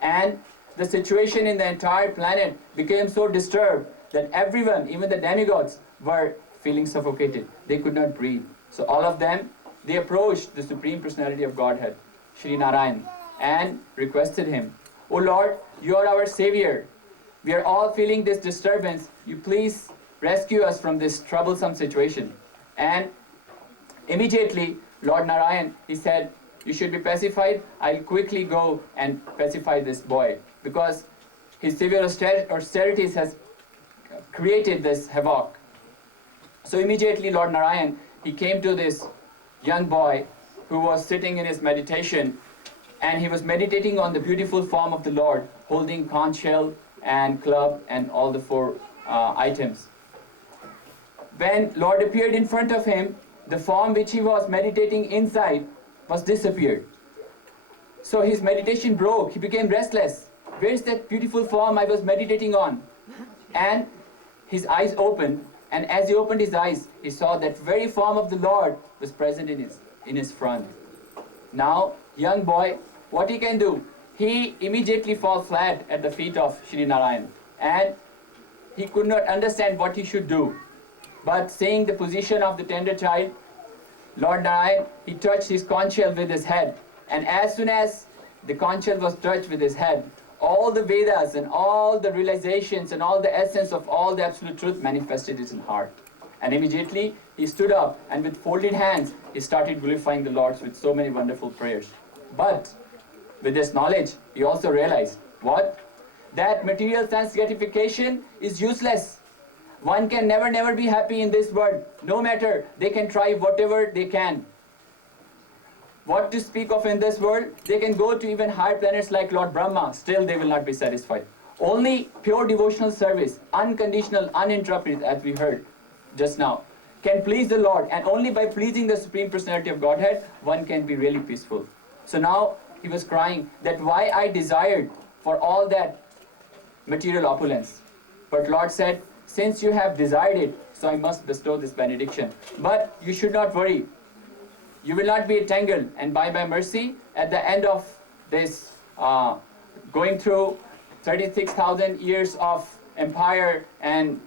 And the situation in the entire planet became so disturbed that everyone, even the demigods, were feeling suffocated. They could not breathe. So all of them, they approached the Supreme Personality of Godhead, Shri Narayan, and requested him, "O Lord, you are our savior. We are all feeling this disturbance. You please rescue us from this troublesome situation." And immediately, Lord Narayan, he said, "You should be pacified. I'll quickly go and pacify this boy, because his severe austerities has created this havoc." So immediately Lord Narayan, he came to this young boy who was sitting in his meditation, and he was meditating on the beautiful form of the Lord, holding conch shell and club and all the 4 items. When Lord appeared in front of him, the form which he was meditating inside was disappeared. So his meditation broke. He became restless. Where is that beautiful form I was meditating on? And his eyes opened, and as he opened his eyes, he saw that very form of the Lord was present in his front. Now, young boy, what he can do? He immediately falls flat at the feet of Shri Narayan, and he could not understand what he should do. But seeing the position of the tender child, Lord Narayan, he touched his conch shell with his head, and as soon as the conch shell was touched with his head, all the Vedas and all the realizations and all the essence of all the absolute truth manifested in his heart. And immediately he stood up, and with folded hands he started glorifying the Lord with so many wonderful prayers. But with this knowledge, he also realized what? That material sense gratification is useless. One can never be happy in this world. No matter, they can try whatever they can. What to speak of in this world? They can go to even higher planets like Lord Brahma, still they will not be satisfied. Only pure devotional service, unconditional, uninterrupted, as we heard just now, can please the Lord, and only by pleasing the Supreme Personality of Godhead, one can be really peaceful. So now he was crying that why I desired for all that material opulence. But Lord said, since you have desired it, so I must bestow this benediction. But you should not worry. You will not be entangled, and by my mercy, at the end of this going through 36,000 years of empire and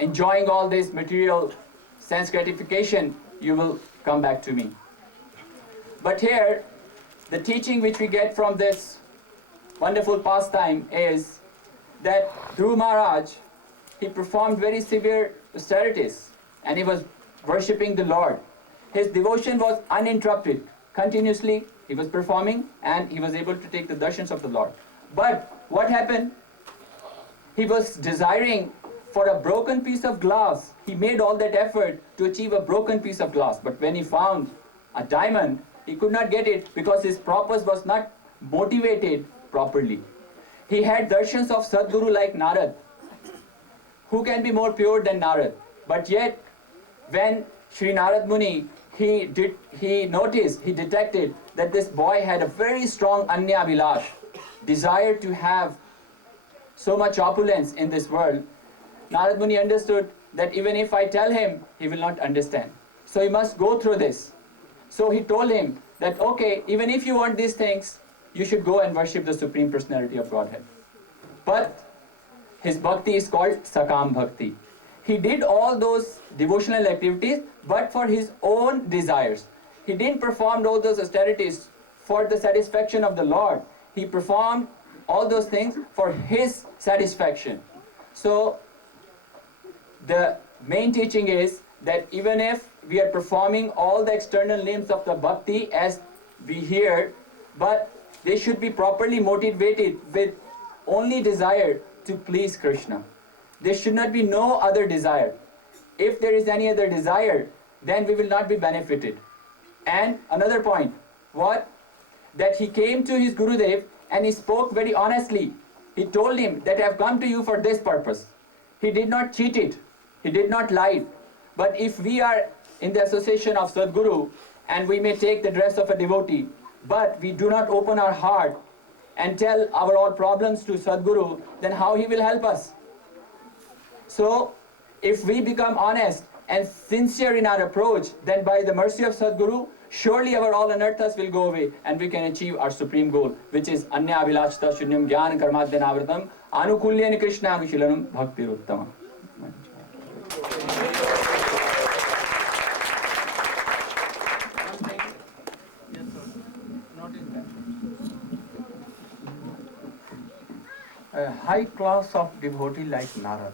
enjoying all this material sense gratification, you will come back to me. But here, the teaching which we get from this wonderful pastime is that Dhruv Maharaj, he performed very severe austerities, and he was worshipping the Lord. His devotion was uninterrupted. Continuously he was performing, and he was able to take the darshans of the Lord. But what happened? He was desiring for a broken piece of glass. He made all that effort to achieve a broken piece of glass. But when he found a diamond, he could not get it because his purpose was not motivated properly. He had darshans of Sadguru like Narad, who can be more pure than Narad? But yet, when Sri Narad Muni, he detected that this boy had a very strong Anya Abhilash, desire to have so much opulence in this world. Narad Muni understood that even if I tell him, he will not understand. So he must go through this. So he told him that, okay, even if you want these things, you should go and worship the Supreme Personality of Godhead. But his bhakti is called Sakam Bhakti. He did all those devotional activities, but for his own desires. He didn't perform all those austerities for the satisfaction of the Lord. He performed all those things for his satisfaction. So the main teaching is that even if we are performing all the external names of the bhakti as we hear, but they should be properly motivated with only desire to please Krishna. There should not be no other desire. If there is any other desire, then we will not be benefited. And another point, what? That he came to his Gurudev and he spoke very honestly. He told him that I have come to you for this purpose. He did not cheat it. He did not lie. But if we are in the association of Sadguru and we may take the dress of a devotee, but we do not open our heart and tell our all problems to Sadguru, then how he will help us? So, if we become honest and sincere in our approach, then by the mercy of Sadguru, surely our all anarthas will go away and we can achieve our supreme goal, which is Anya Abhilashta Shunyam Gyan Karmadhyanavratam Anukulyan Krishna Anushilanam Bhaktiruttama. A high class of devotee like Narad,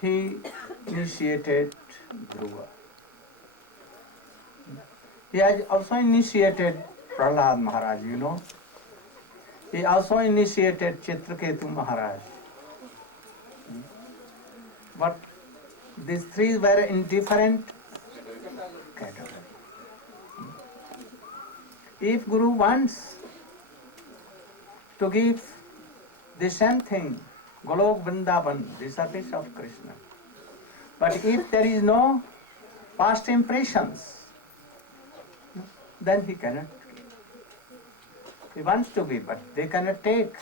he initiated Dhruva. He has also initiated Prahlad Maharaj, you know. He also initiated Chitraketu Maharaj. But these three were in different categories. If Guru wants to give the same thing, Golok Vrindavan, the service of Krishna. But if there is no past impressions, then he cannot give. He wants to give, but they cannot take.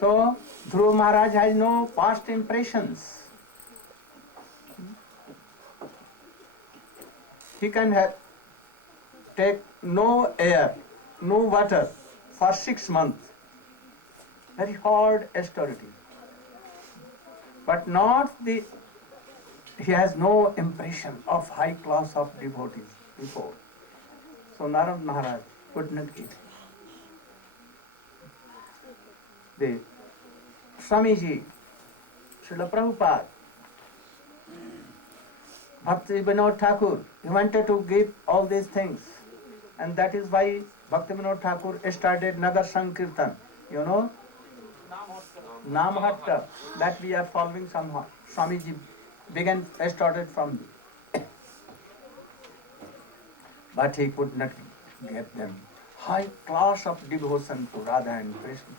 So, Dhruva Maharaj has no past impressions. He can take no air, no water for 6 months. Very hard austerity. But he has no impression of high class of devotees before. So Narad Maharaj could not give. The Swamiji, Srila Prabhupada, Bhakti Vinod Thakur, he wanted to give all these things. And that is why Bhakti Vinod Thakur started Nagar Sankirtan. You know? Namhatta, that we are following somehow. Swamiji started from there. But he could not give them high class of devotion to Radha and Krishna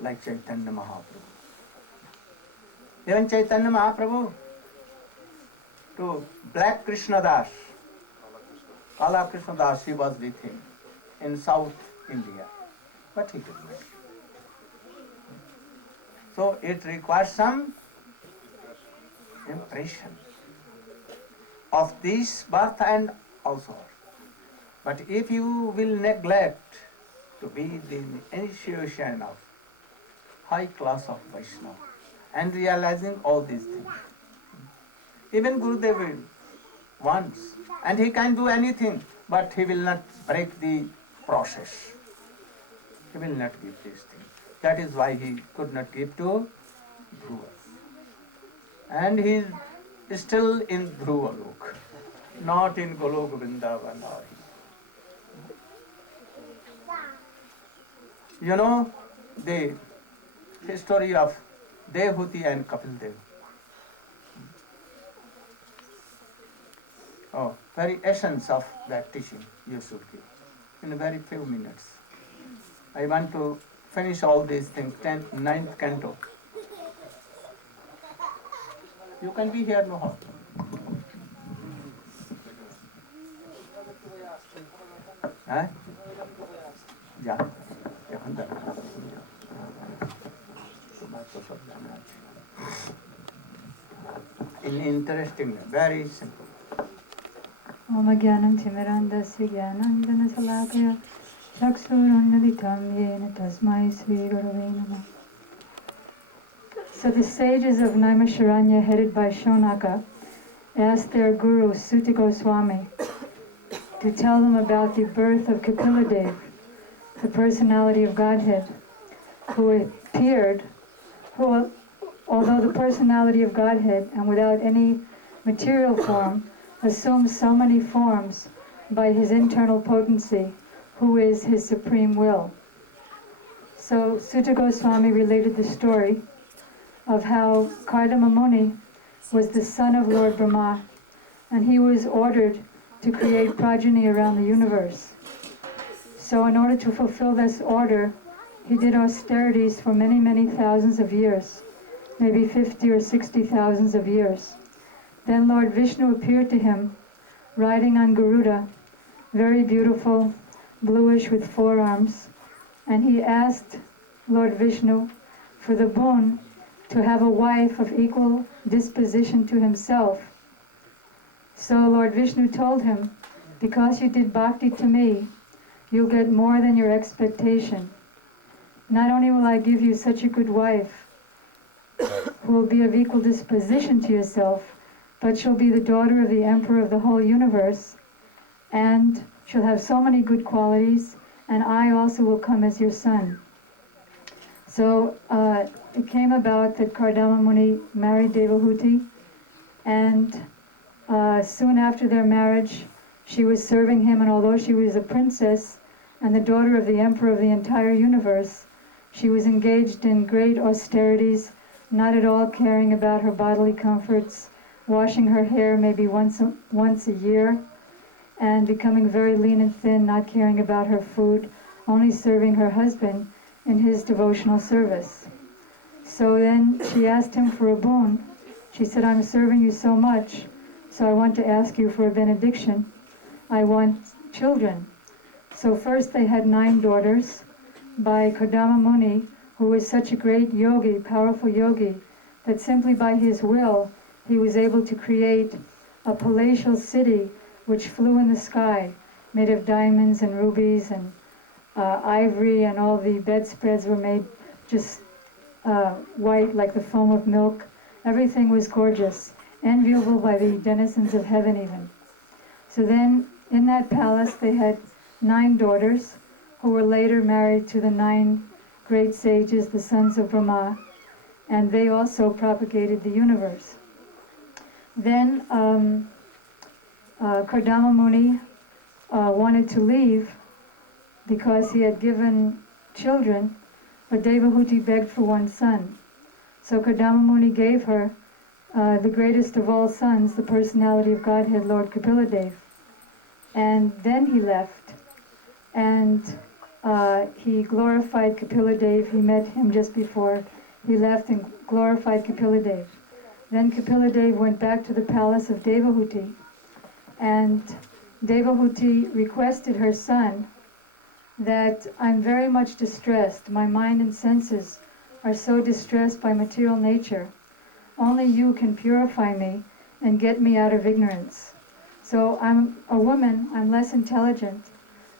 like Chaitanya Mahaprabhu. Even Chaitanya Mahaprabhu to Black Krishna Das, Kala Krishna Das, he was with him in South India. But he could not. So it requires some impression of this birth and also. But if you will neglect to be the initiation of high class of Vaishnava and realizing all these things, even Gurudev will once, and he can do anything, but he will not break the process. He will not give these things. That is why he could not give to Dhruva. And he is still in Dhruva Lok, not in Golok Vrindavan. You know the history of Devhuti and Kapil Dev. Oh, very essence of that teaching you should give in a very few minutes. I want to finish all these things, 10th, 9th canto. You can be here, no harm. Huh? Yeah. Interesting, very simple. Om Gyanam Timirandasya Gyanandana Salakaya Chaksurannaditam Yena Tasmai Sri Gurave Namah. So the sages of Naimisharanya, headed by Shonaka, asked their guru Suta Goswami to tell them about the birth of Kapiladev, the personality of Godhead, who appeared, who, although the personality of Godhead and without any material form, assumes so many forms by his internal potency, who is his supreme will. So Suta Goswami related the story of how Kardama Muni was the son of Lord Brahma, and he was ordered to create progeny around the universe. So in order to fulfill this order, he did austerities for many, many thousands of years, maybe 50 or 60 thousands of years. Then Lord Vishnu appeared to him, riding on Garuda, very beautiful, bluish with 4 arms, and he asked Lord Vishnu for the boon to have a wife of equal disposition to himself. So Lord Vishnu told him, because you did bhakti to me, you'll get more than your expectation. Not only will I give you such a good wife, who will be of equal disposition to yourself, but she'll be the daughter of the emperor of the whole universe, and she'll have so many good qualities, and I also will come as your son. So it came about that Kardama Muni married Devahuti, and soon after their marriage, she was serving him, and although she was a princess and the daughter of the emperor of the entire universe, she was engaged in great austerities, not at all caring about her bodily comforts, washing her hair maybe once a year, and becoming very lean and thin, not caring about her food, only serving her husband in his devotional service. So then she asked him for a boon. She said, I'm serving you so much, so I want to ask you for a benediction. I want children. So first they had 9 daughters by Kardama Muni, who was such a great yogi, powerful yogi, that simply by his will he was able to create a palatial city which flew in the sky, made of diamonds and rubies and ivory, and all the bedspreads were made just white like the foam of milk. Everything was gorgeous, enviable by the denizens of heaven even. So then in that palace they had 9 daughters who were later married to the 9 great sages, the sons of Brahma, and they also propagated the universe. Then Kardama Muni wanted to leave because he had given children, but Devahuti begged for 1 son. So Kardama Muni gave her the greatest of all sons, the personality of Godhead, Lord Kapiladev. And then he left, and he glorified Kapiladev. He met him just before he left and glorified Kapiladev. Then Kapiladev went back to the palace of Devahuti, and Devahuti requested her son that I'm very much distressed. My mind and senses are so distressed by material nature. Only you can purify me and get me out of ignorance. So I'm a woman, I'm less intelligent.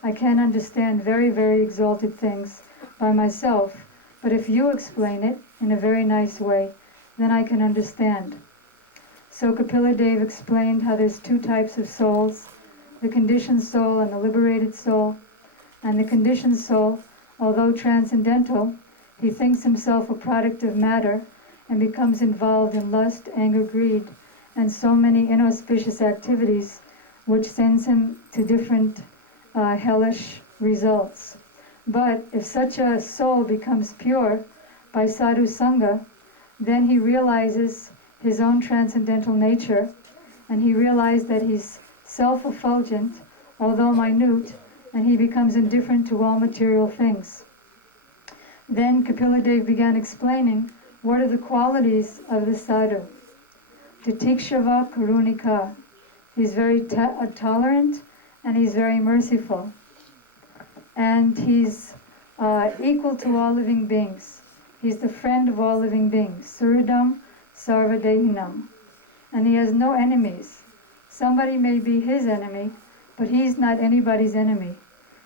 I can't understand very, very exalted things by myself. But if you explain it in a very nice way, then I can understand. So Kapiladev explained how there's 2 types of souls, the conditioned soul and the liberated soul. And the conditioned soul, although transcendental, he thinks himself a product of matter and becomes involved in lust, anger, greed, and so many inauspicious activities which sends him to different hellish results. But if such a soul becomes pure by sadhu sangha, then he realizes his own transcendental nature, and he realizes that he's self-effulgent, although minute, and he becomes indifferent to all material things. Then Kapila Dev began explaining what are the qualities of the sadhu. Titikshava Karunika. He's very tolerant and he's very merciful. And he's equal to all living beings. He's the friend of all living beings. Suridam Sarvadehinam. And he has no enemies. Somebody may be his enemy, but he's not anybody's enemy.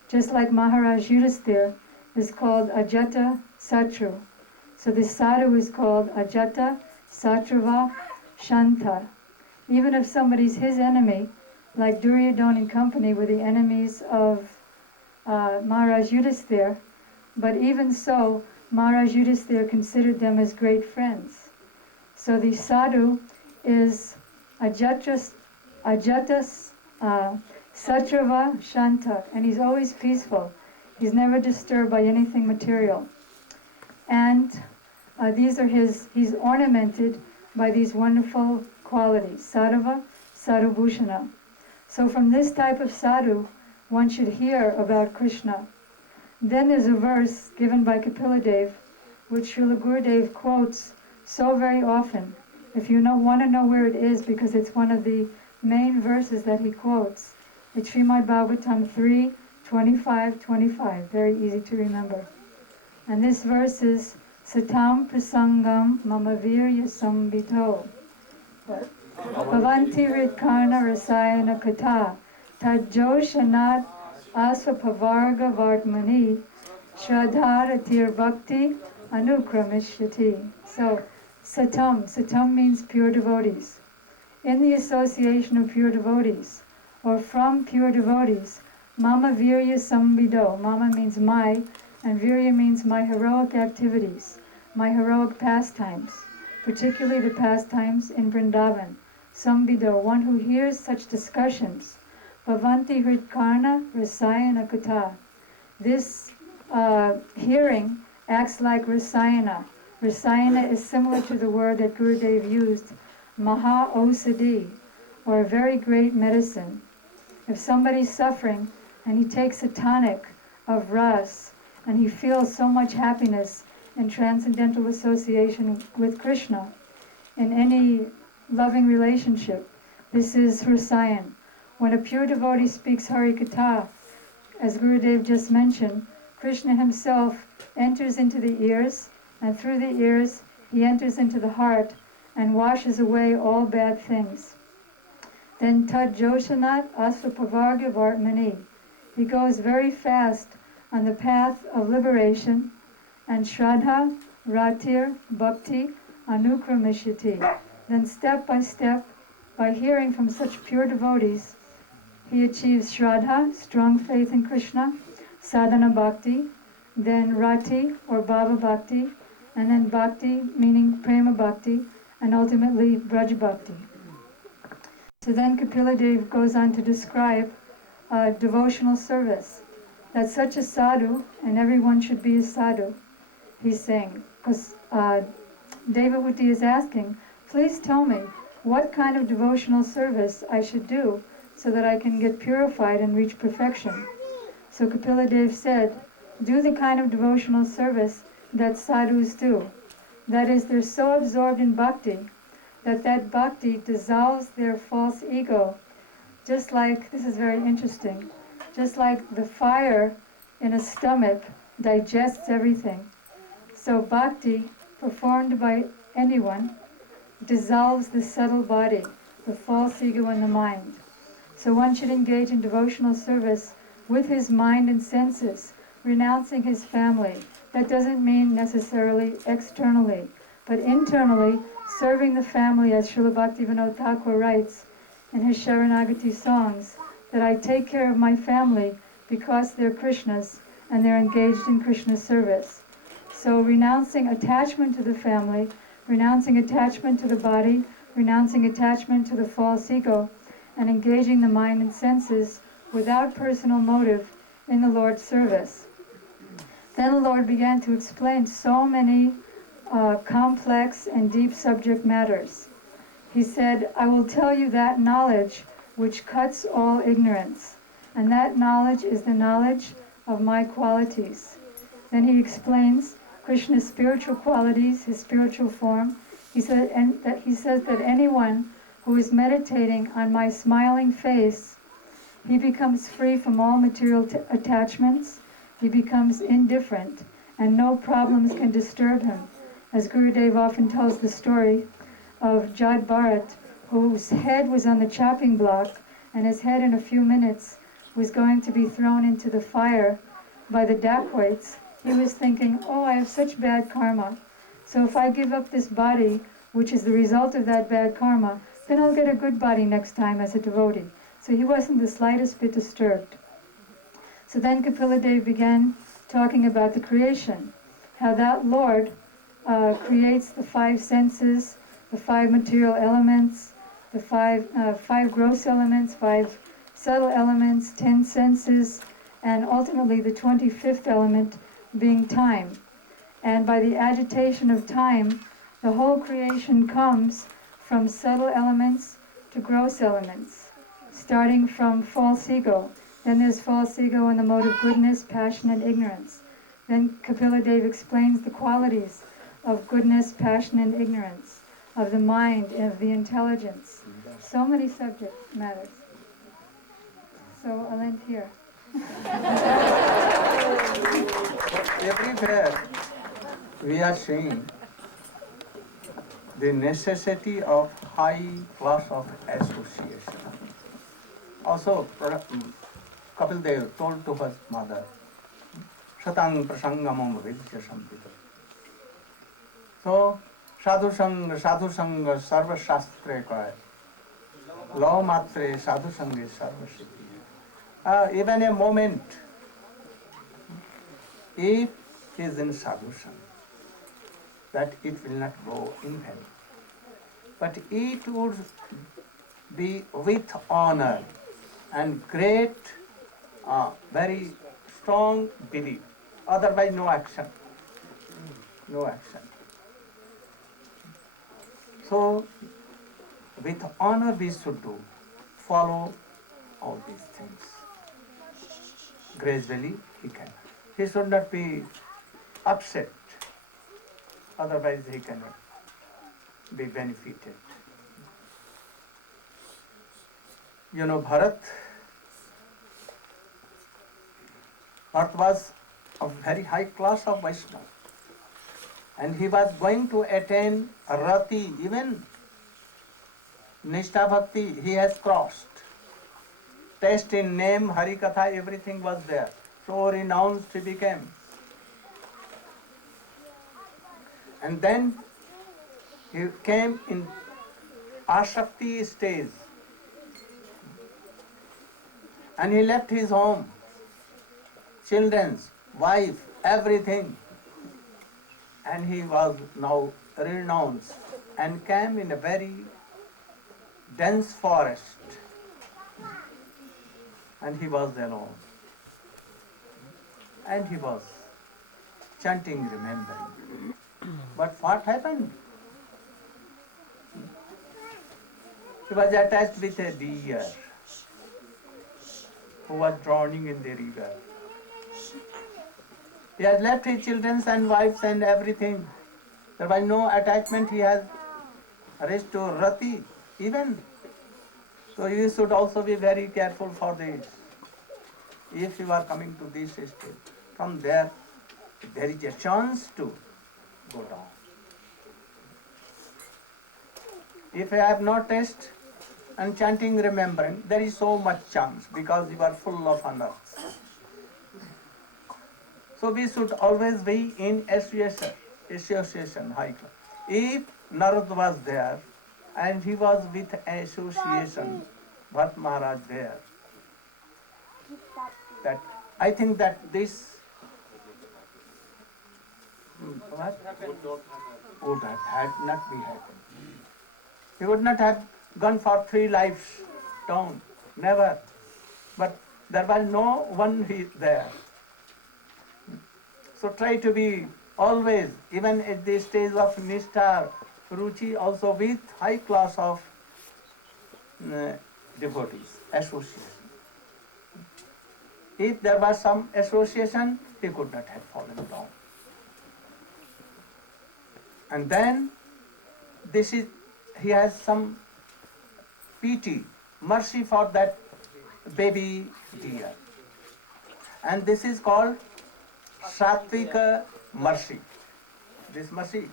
Just like Maharaj Yudhisthira is called Ajata Satru. So this sadhu is called Ajata Satruva Shanta. Even if somebody's his enemy, like Duryodhana and company were the enemies of Maharaj Yudhisthira, but even so, Maharaj Yudhisthira considered them as great friends. So the sadhu is Ajatas Satrava Shanta, and he's always peaceful. He's never disturbed by anything material. And he's ornamented by these wonderful qualities, Sadhava, Sadhubhushana. So from this type of sadhu, one should hear about Krishna. Then there's a verse given by Kapila Dev, which Srila Gurudev quotes so very often. If you want to know where it is, because it's one of the main verses that he quotes, it's Srimad Bhagavatam 3, 25, 25. Very easy to remember. And this verse is Satam Prasangam Mama Virya Sambhito. Bhavanti Ritkarna Rasayana Kata Tajoshanat Asvapavarga Vartmani Shraddharatir Bhakti Anukramishati. So Satam means pure devotees. In the association of pure devotees, or from pure devotees, Mama Virya Sambhido. Mama means my, and Virya means my heroic activities, my heroic pastimes, particularly the pastimes in Vrindavan. Sambhido, one who hears such discussions. Bhavanti Hritkarna Rasayana Kata. This hearing acts like Rasayana. Rasayana is similar to the word that Gurudev used, Maha Osadi, or a very great medicine. If somebody's suffering and he takes a tonic of ras and he feels so much happiness in transcendental association with Krishna, in any loving relationship, this is Rasayan. When a pure devotee speaks Harikatha, as Gurudev just mentioned, Krishna himself enters into the ears, and through the ears he enters into the heart and washes away all bad things. Then Tad Joshanat Asvapavarga Vartmani. He goes very fast on the path of liberation, and Shraddha, Ratir, Bhakti, Anukramishati. Then step by step, by hearing from such pure devotees, he achieves Shraddha, strong faith in Krishna, Sadhana Bhakti, then Rati or Bhava Bhakti, and then Bhakti meaning Prema Bhakti, and ultimately Braj Bhakti. So then Kapila Dev goes on to describe devotional service, that such a sadhu, and everyone should be a sadhu, he's saying, because Devahuti is asking, please tell me what kind of devotional service I should do so that I can get purified and reach perfection. So Kapila Dev said, do the kind of devotional service that sadhus do. That is, they're so absorbed in bhakti that bhakti dissolves their false ego. Just like, this is very interesting, just like the fire in a stomach digests everything. So bhakti, performed by anyone, dissolves the subtle body, the false ego in the mind. So one should engage in devotional service with his mind and senses, renouncing his family. That doesn't mean necessarily externally, but internally, serving the family, as Srila Bhaktivinoda Thakur writes in his Sharanagati songs, that I take care of my family because they're Krishna's and they're engaged in Krishna's service. So renouncing attachment to the family, renouncing attachment to the body, renouncing attachment to the false ego, and engaging the mind and senses without personal motive in the Lord's service. Then the Lord began to explain so many complex and deep subject matters. He said, I will tell you that knowledge which cuts all ignorance, and that knowledge is the knowledge of my qualities. Then he explains Krishna's spiritual qualities, his spiritual form. He says that anyone who is meditating on my smiling face, he becomes free from all material attachments, he becomes indifferent, and no problems can disturb him. As Gurudev often tells the story of Jad Bharat, whose head was on the chopping block, and his head in a few minutes was going to be thrown into the fire by the dacoits. He was thinking, oh, I have such bad karma, so if I give up this body, which is the result of that bad karma, then I'll get a good body next time as a devotee. So he wasn't the slightest bit disturbed. So then Kapila Dev began talking about the creation, how that Lord creates the 5 senses, the 5 material elements, the 5 gross elements, 5 subtle elements, 10 senses, and ultimately the 25th element being time. And by the agitation of time, the whole creation comes from subtle elements to gross elements, starting from false ego. Then there's false ego in the mode of goodness, passion, and ignorance. Then Kapila Dev explains the qualities of goodness, passion, and ignorance, of the mind, of the intelligence. So many subject matters. So I'll end here. Everywhere we are seeing the necessity of high class of association. Also, Kapil Dev told to his mother, Satang prasangamam vidya sampita. So, sadhu sangha, sarva shastre kaya. Law matre sadhu sangha sarva siddhi. Even a moment, if it is in sadhu sangha, that it will not go in vain. But it would be with honor and great, very strong belief. Otherwise, no action. No action. So, with honor we should do, follow all these things. Gradually he can. He should not be upset. Otherwise he cannot be benefited. You know, Bharat was of very high class of Vaishnava, and he was going to attain Rati, even Nishtha Bhakti he has crossed. Taste in name, Hari Katha, everything was there. So renounced he became. And then he came in Ashakti stage. And he left his home, children, wife, everything. And he was now renounced and came in a very dense forest. And he was alone. And he was chanting, remembering. But what happened? He was attached with a deer who was drowning in the river. He has left his children and wives and everything. There was no attachment. He has reached to Rati even. So you should also be very careful for this. If you are coming to this stage, from there is a chance to go down. If you have no taste and chanting, remembering, there is so much chance because you are full of honor. So we should always be in association, high class. If Narad was there and he was with association, Bharat Maharaj there, that I think that this would have had not be happened. He would not have gone for 3 lives down, never. But there was no one there. So try to be always, even at the stage of Nishtha, Ruchi, also with high class of devotees, association. If there was some association, he could not have fallen down. And then he has some pity, mercy for that baby deer. And this is called Satvika mercy. This mercy,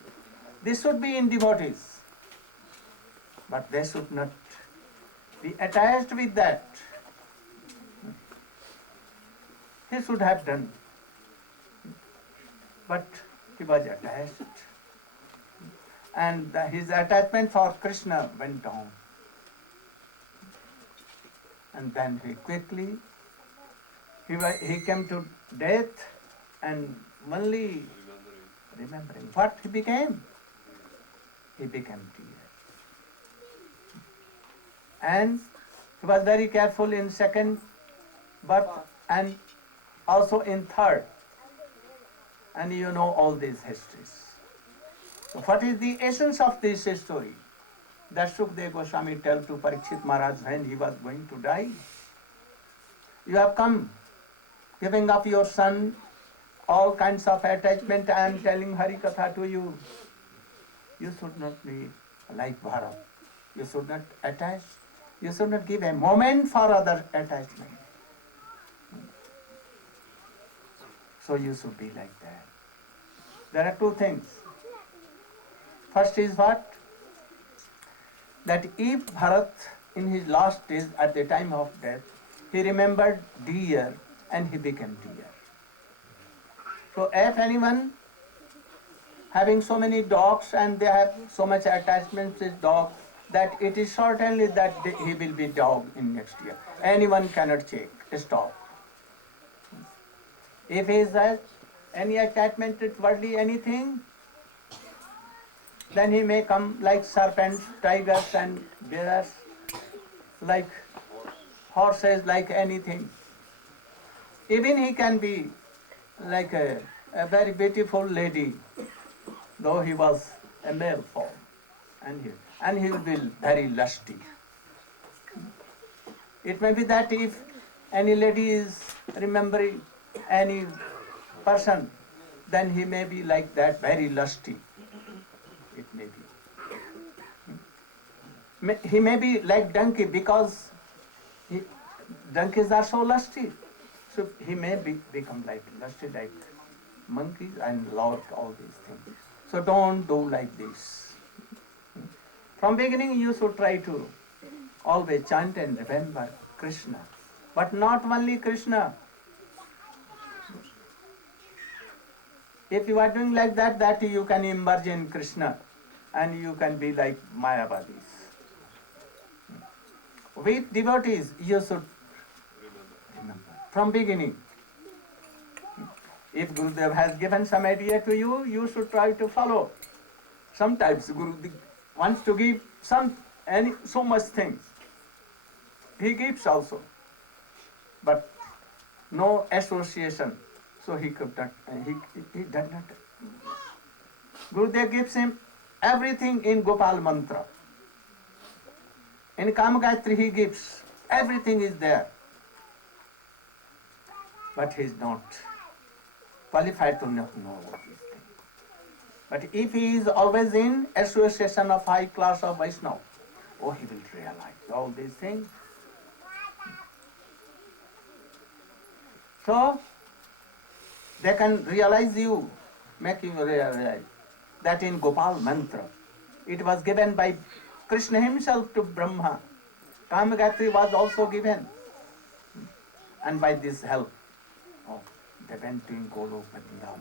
this should be in devotees, but they should not be attached with that. He should have done, but he was attached, and his attachment for Krishna went down. And then he quickly, he came to death, and only remembering what he became. He became deer. And he was very careful in second birth and also in third. And you know all these histories. So what is the essence of this story? That Sukadeva Goswami told to Parikshit Maharaj when he was going to die. You have come, giving up your son, all kinds of attachment. I am telling Hari Katha to you. You should not be like Bharat. You should not attach. You should not give a moment for other attachment. So you should be like that. There are two things. First is what? That if Bharat in his last days at the time of death, he remembered deer and he became deer. So if anyone having so many dogs and they have so much attachment with dog, that it is certainly that he will be dog in next year. Anyone cannot stop. If he has any attachment with worldly anything, then he may come like serpents, tigers and bears, like horses, like anything. Even he can be like a very beautiful lady, though he was a male form, and he will be very lusty. It may be that if any lady is remembering any person, then he may be like that, very lusty. It may be. He may be like donkey because donkeys are so lusty. So he may become like lusty like monkeys and lord all these things. So don't do like this. From beginning you should try to always chant and remember Krishna. But not only Krishna. If you are doing like that, that you can emerge in Krishna and you can be like Mayavadis. With devotees, you should remember from beginning. If Gurudev has given some idea to you, you should try to follow. Sometimes Gurudev wants to give so much things. He gives also, but no association. So he could not, he did not. Gurudev gives him everything in Gopal Mantra. In Kama Gayatri he gives, everything is there. But he is not qualified to know all these things. But if he is always in association of high class of Vaishnava, he will realize all these things. So, they can realize you, making you realize that in Gopal Mantra, it was given by Krishna himself to Brahma. Kama Gayatri was also given. And by this help, they went to Golok Vrindavan.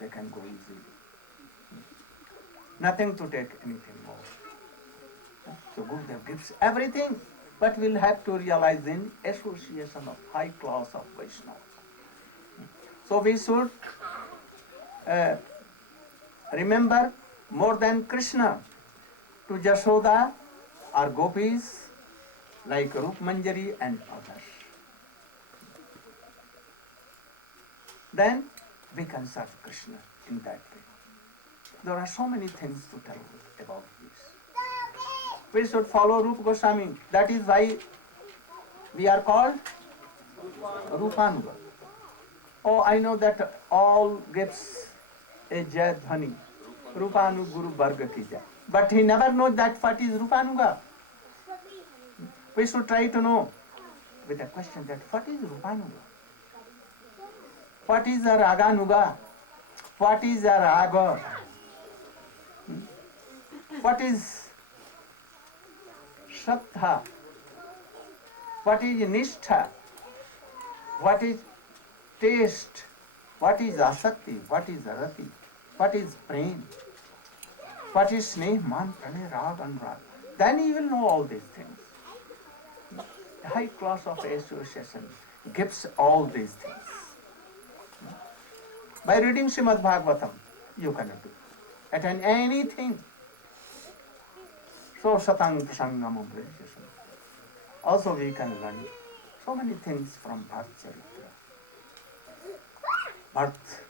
They can go easily. Nothing to take anything more. So Gurudev gives everything, but we'll have to realize in association of high class of Vaishnava. So we should remember more than Krishna to Jashoda or gopis like Rup Manjari and others. Then we can serve Krishna in that way. There are so many things to tell about this. We should follow Rupa Goswami. That is why we are called Rupanuga. I know that all gives a Jai Dhani. Rupanu Guru Varga ki jai. But he never knows that what is Rupanuga. We should try to know with a question that what is Rupanuga? What is a Raganuga? What is a Raga? What is Shraddha? What is Nishtha? What is taste? What is Asakti? What is Arati? What is Prem? What is Sneh, Man, Pranay, Rag, Anurag? Then you will know all these things. A high class of association gives all these things. By reading Srimad Bhagavatam, you cannot do. Attend anything. So Satang Prasangam Ubrajasam. Also we can learn so many things from Bhakt Charitra. Birth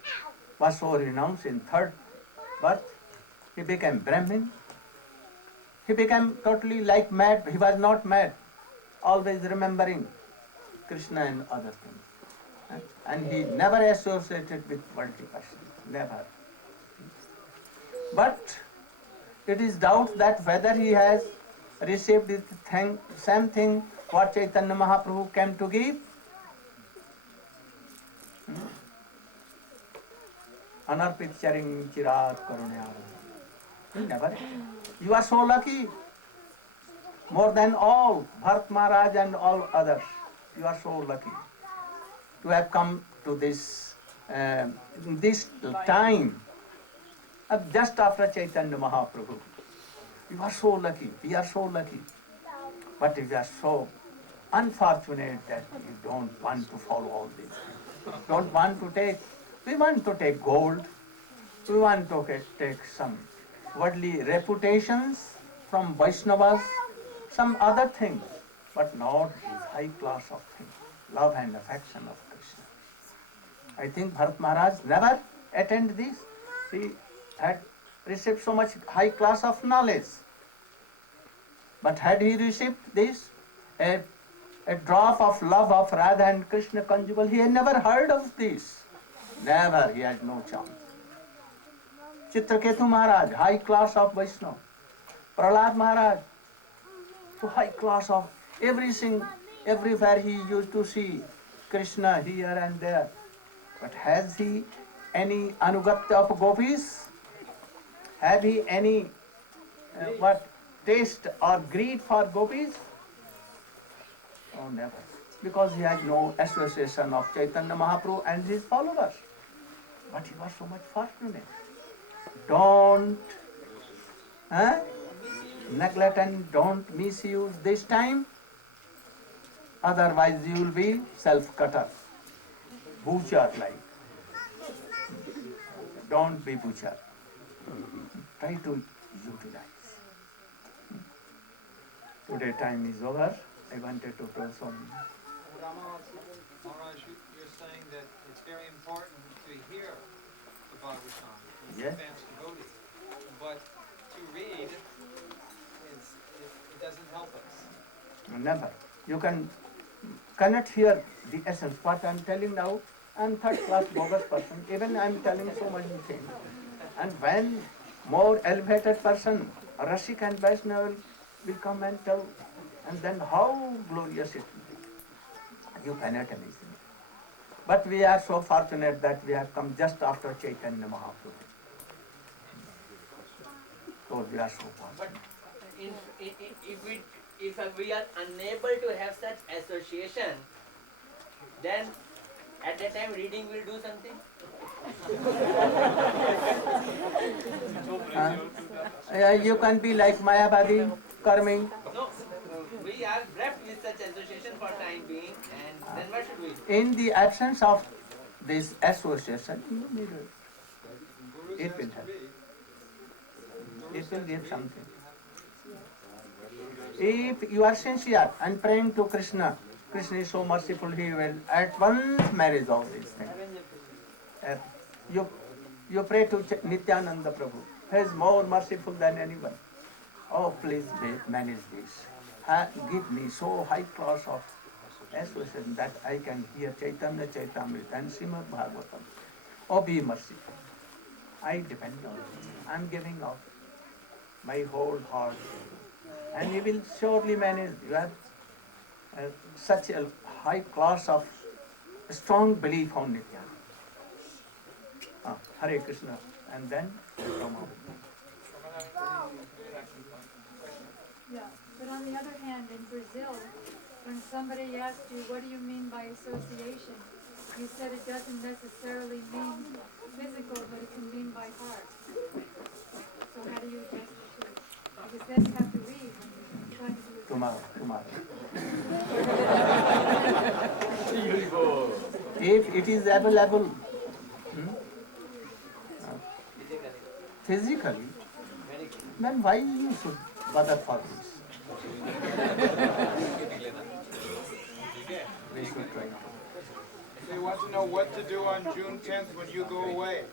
was so renounced in third birth. He became Brahmin. He became totally like mad. He was not mad. Always remembering Krishna and other things. And he never associated with worldly persons. Never. But it is doubt that whether he has received the same thing what Chaitanya Mahaprabhu came to give. Anarpit charing chirat karunya. He never. You are so lucky. More than all, Bharat Maharaj and all others. You are so lucky to have come to this time just after Chaitanya Mahaprabhu. You are so lucky. We are so lucky. But we are so unfortunate that we don't want to follow all these things. Don't want to take. We want to take gold. We want to take some worldly reputations from Vaishnavas, some other things, but not this high class of things, love and affection of Krishna. I think Bharat Maharaj never attained this. He had received so much high class of knowledge. But had he received this, a drop of love of Radha and Krishna conjugal, he had never heard of this. Never, he had no chance. Chitraketu Maharaj, high class of Vaishnava. Prahlad Maharaj, so high class of everything, everywhere he used to see Krishna here and there. But has he any anugatya of gopis? Have he any taste or greed for gopis? Oh, never. Because he has no association of Chaitanya Mahaprabhu and his followers. But he was so much fortunate. Don't neglect and don't misuse this time. Otherwise you will be self-cutter. Butcher like. Don't be butcher. Try to utilize. Today time is over. I wanted to tell some. Maharaj, you're saying that it's very important to hear the Bhagavatam from Yes. advanced devotee, but to read, it doesn't help us. Never. You cannot hear the essence. What I am telling now, I am third class bogus person. Even I am telling so many things. And when more elevated person, Rashik and Vaishnava will come and tell, and then how glorious it will be. You cannot imagine. But we are so fortunate that we have come just after Chaitanya Mahaprabhu. So we are so But fortunate. if we are unable to have such association, then at that time reading will do something. You can be like Mayavadi, Karmi. No, we are left with such association for time being, and then what should we do? In the absence of this association, you need it. Guru It says will to help. read. It will give something. If you are sincere and praying to Krishna, Krishna is so merciful, he will at once manage all these things. You pray to Nityananda Prabhu. He is more merciful than anyone. Oh, please manage this. Give me so high class of association that I can hear Chaitanya Chaitamrita and Srimad Bhagavatam. Oh, be merciful. I depend on him. I'm giving out my whole heart. And he will surely manage. You have such a high class of strong belief on Nityananda. Hare Krishna. And then come on. Yeah, but on the other hand, in Brazil, when somebody asked you, what do you mean by association? You said it doesn't necessarily mean physical, but it can mean by heart. So how do you address the two? Because then you have to read when you're trying to do it. Tomorrow. If it is available physically, then why you should bother for this? We should try. They want to know what to do on June 10th when you go away.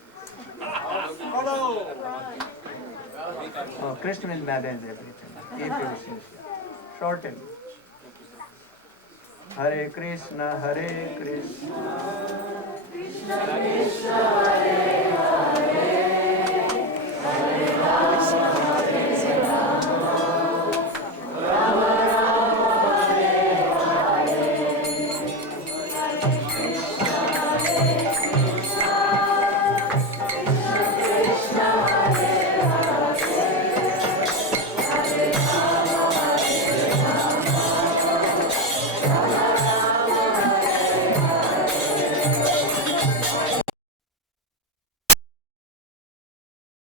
Oh, Krishna will manage everything. If you are sincere. Shorten. Hare Krishna, Hare Krishna. Krishna Krishna, Hare Hare.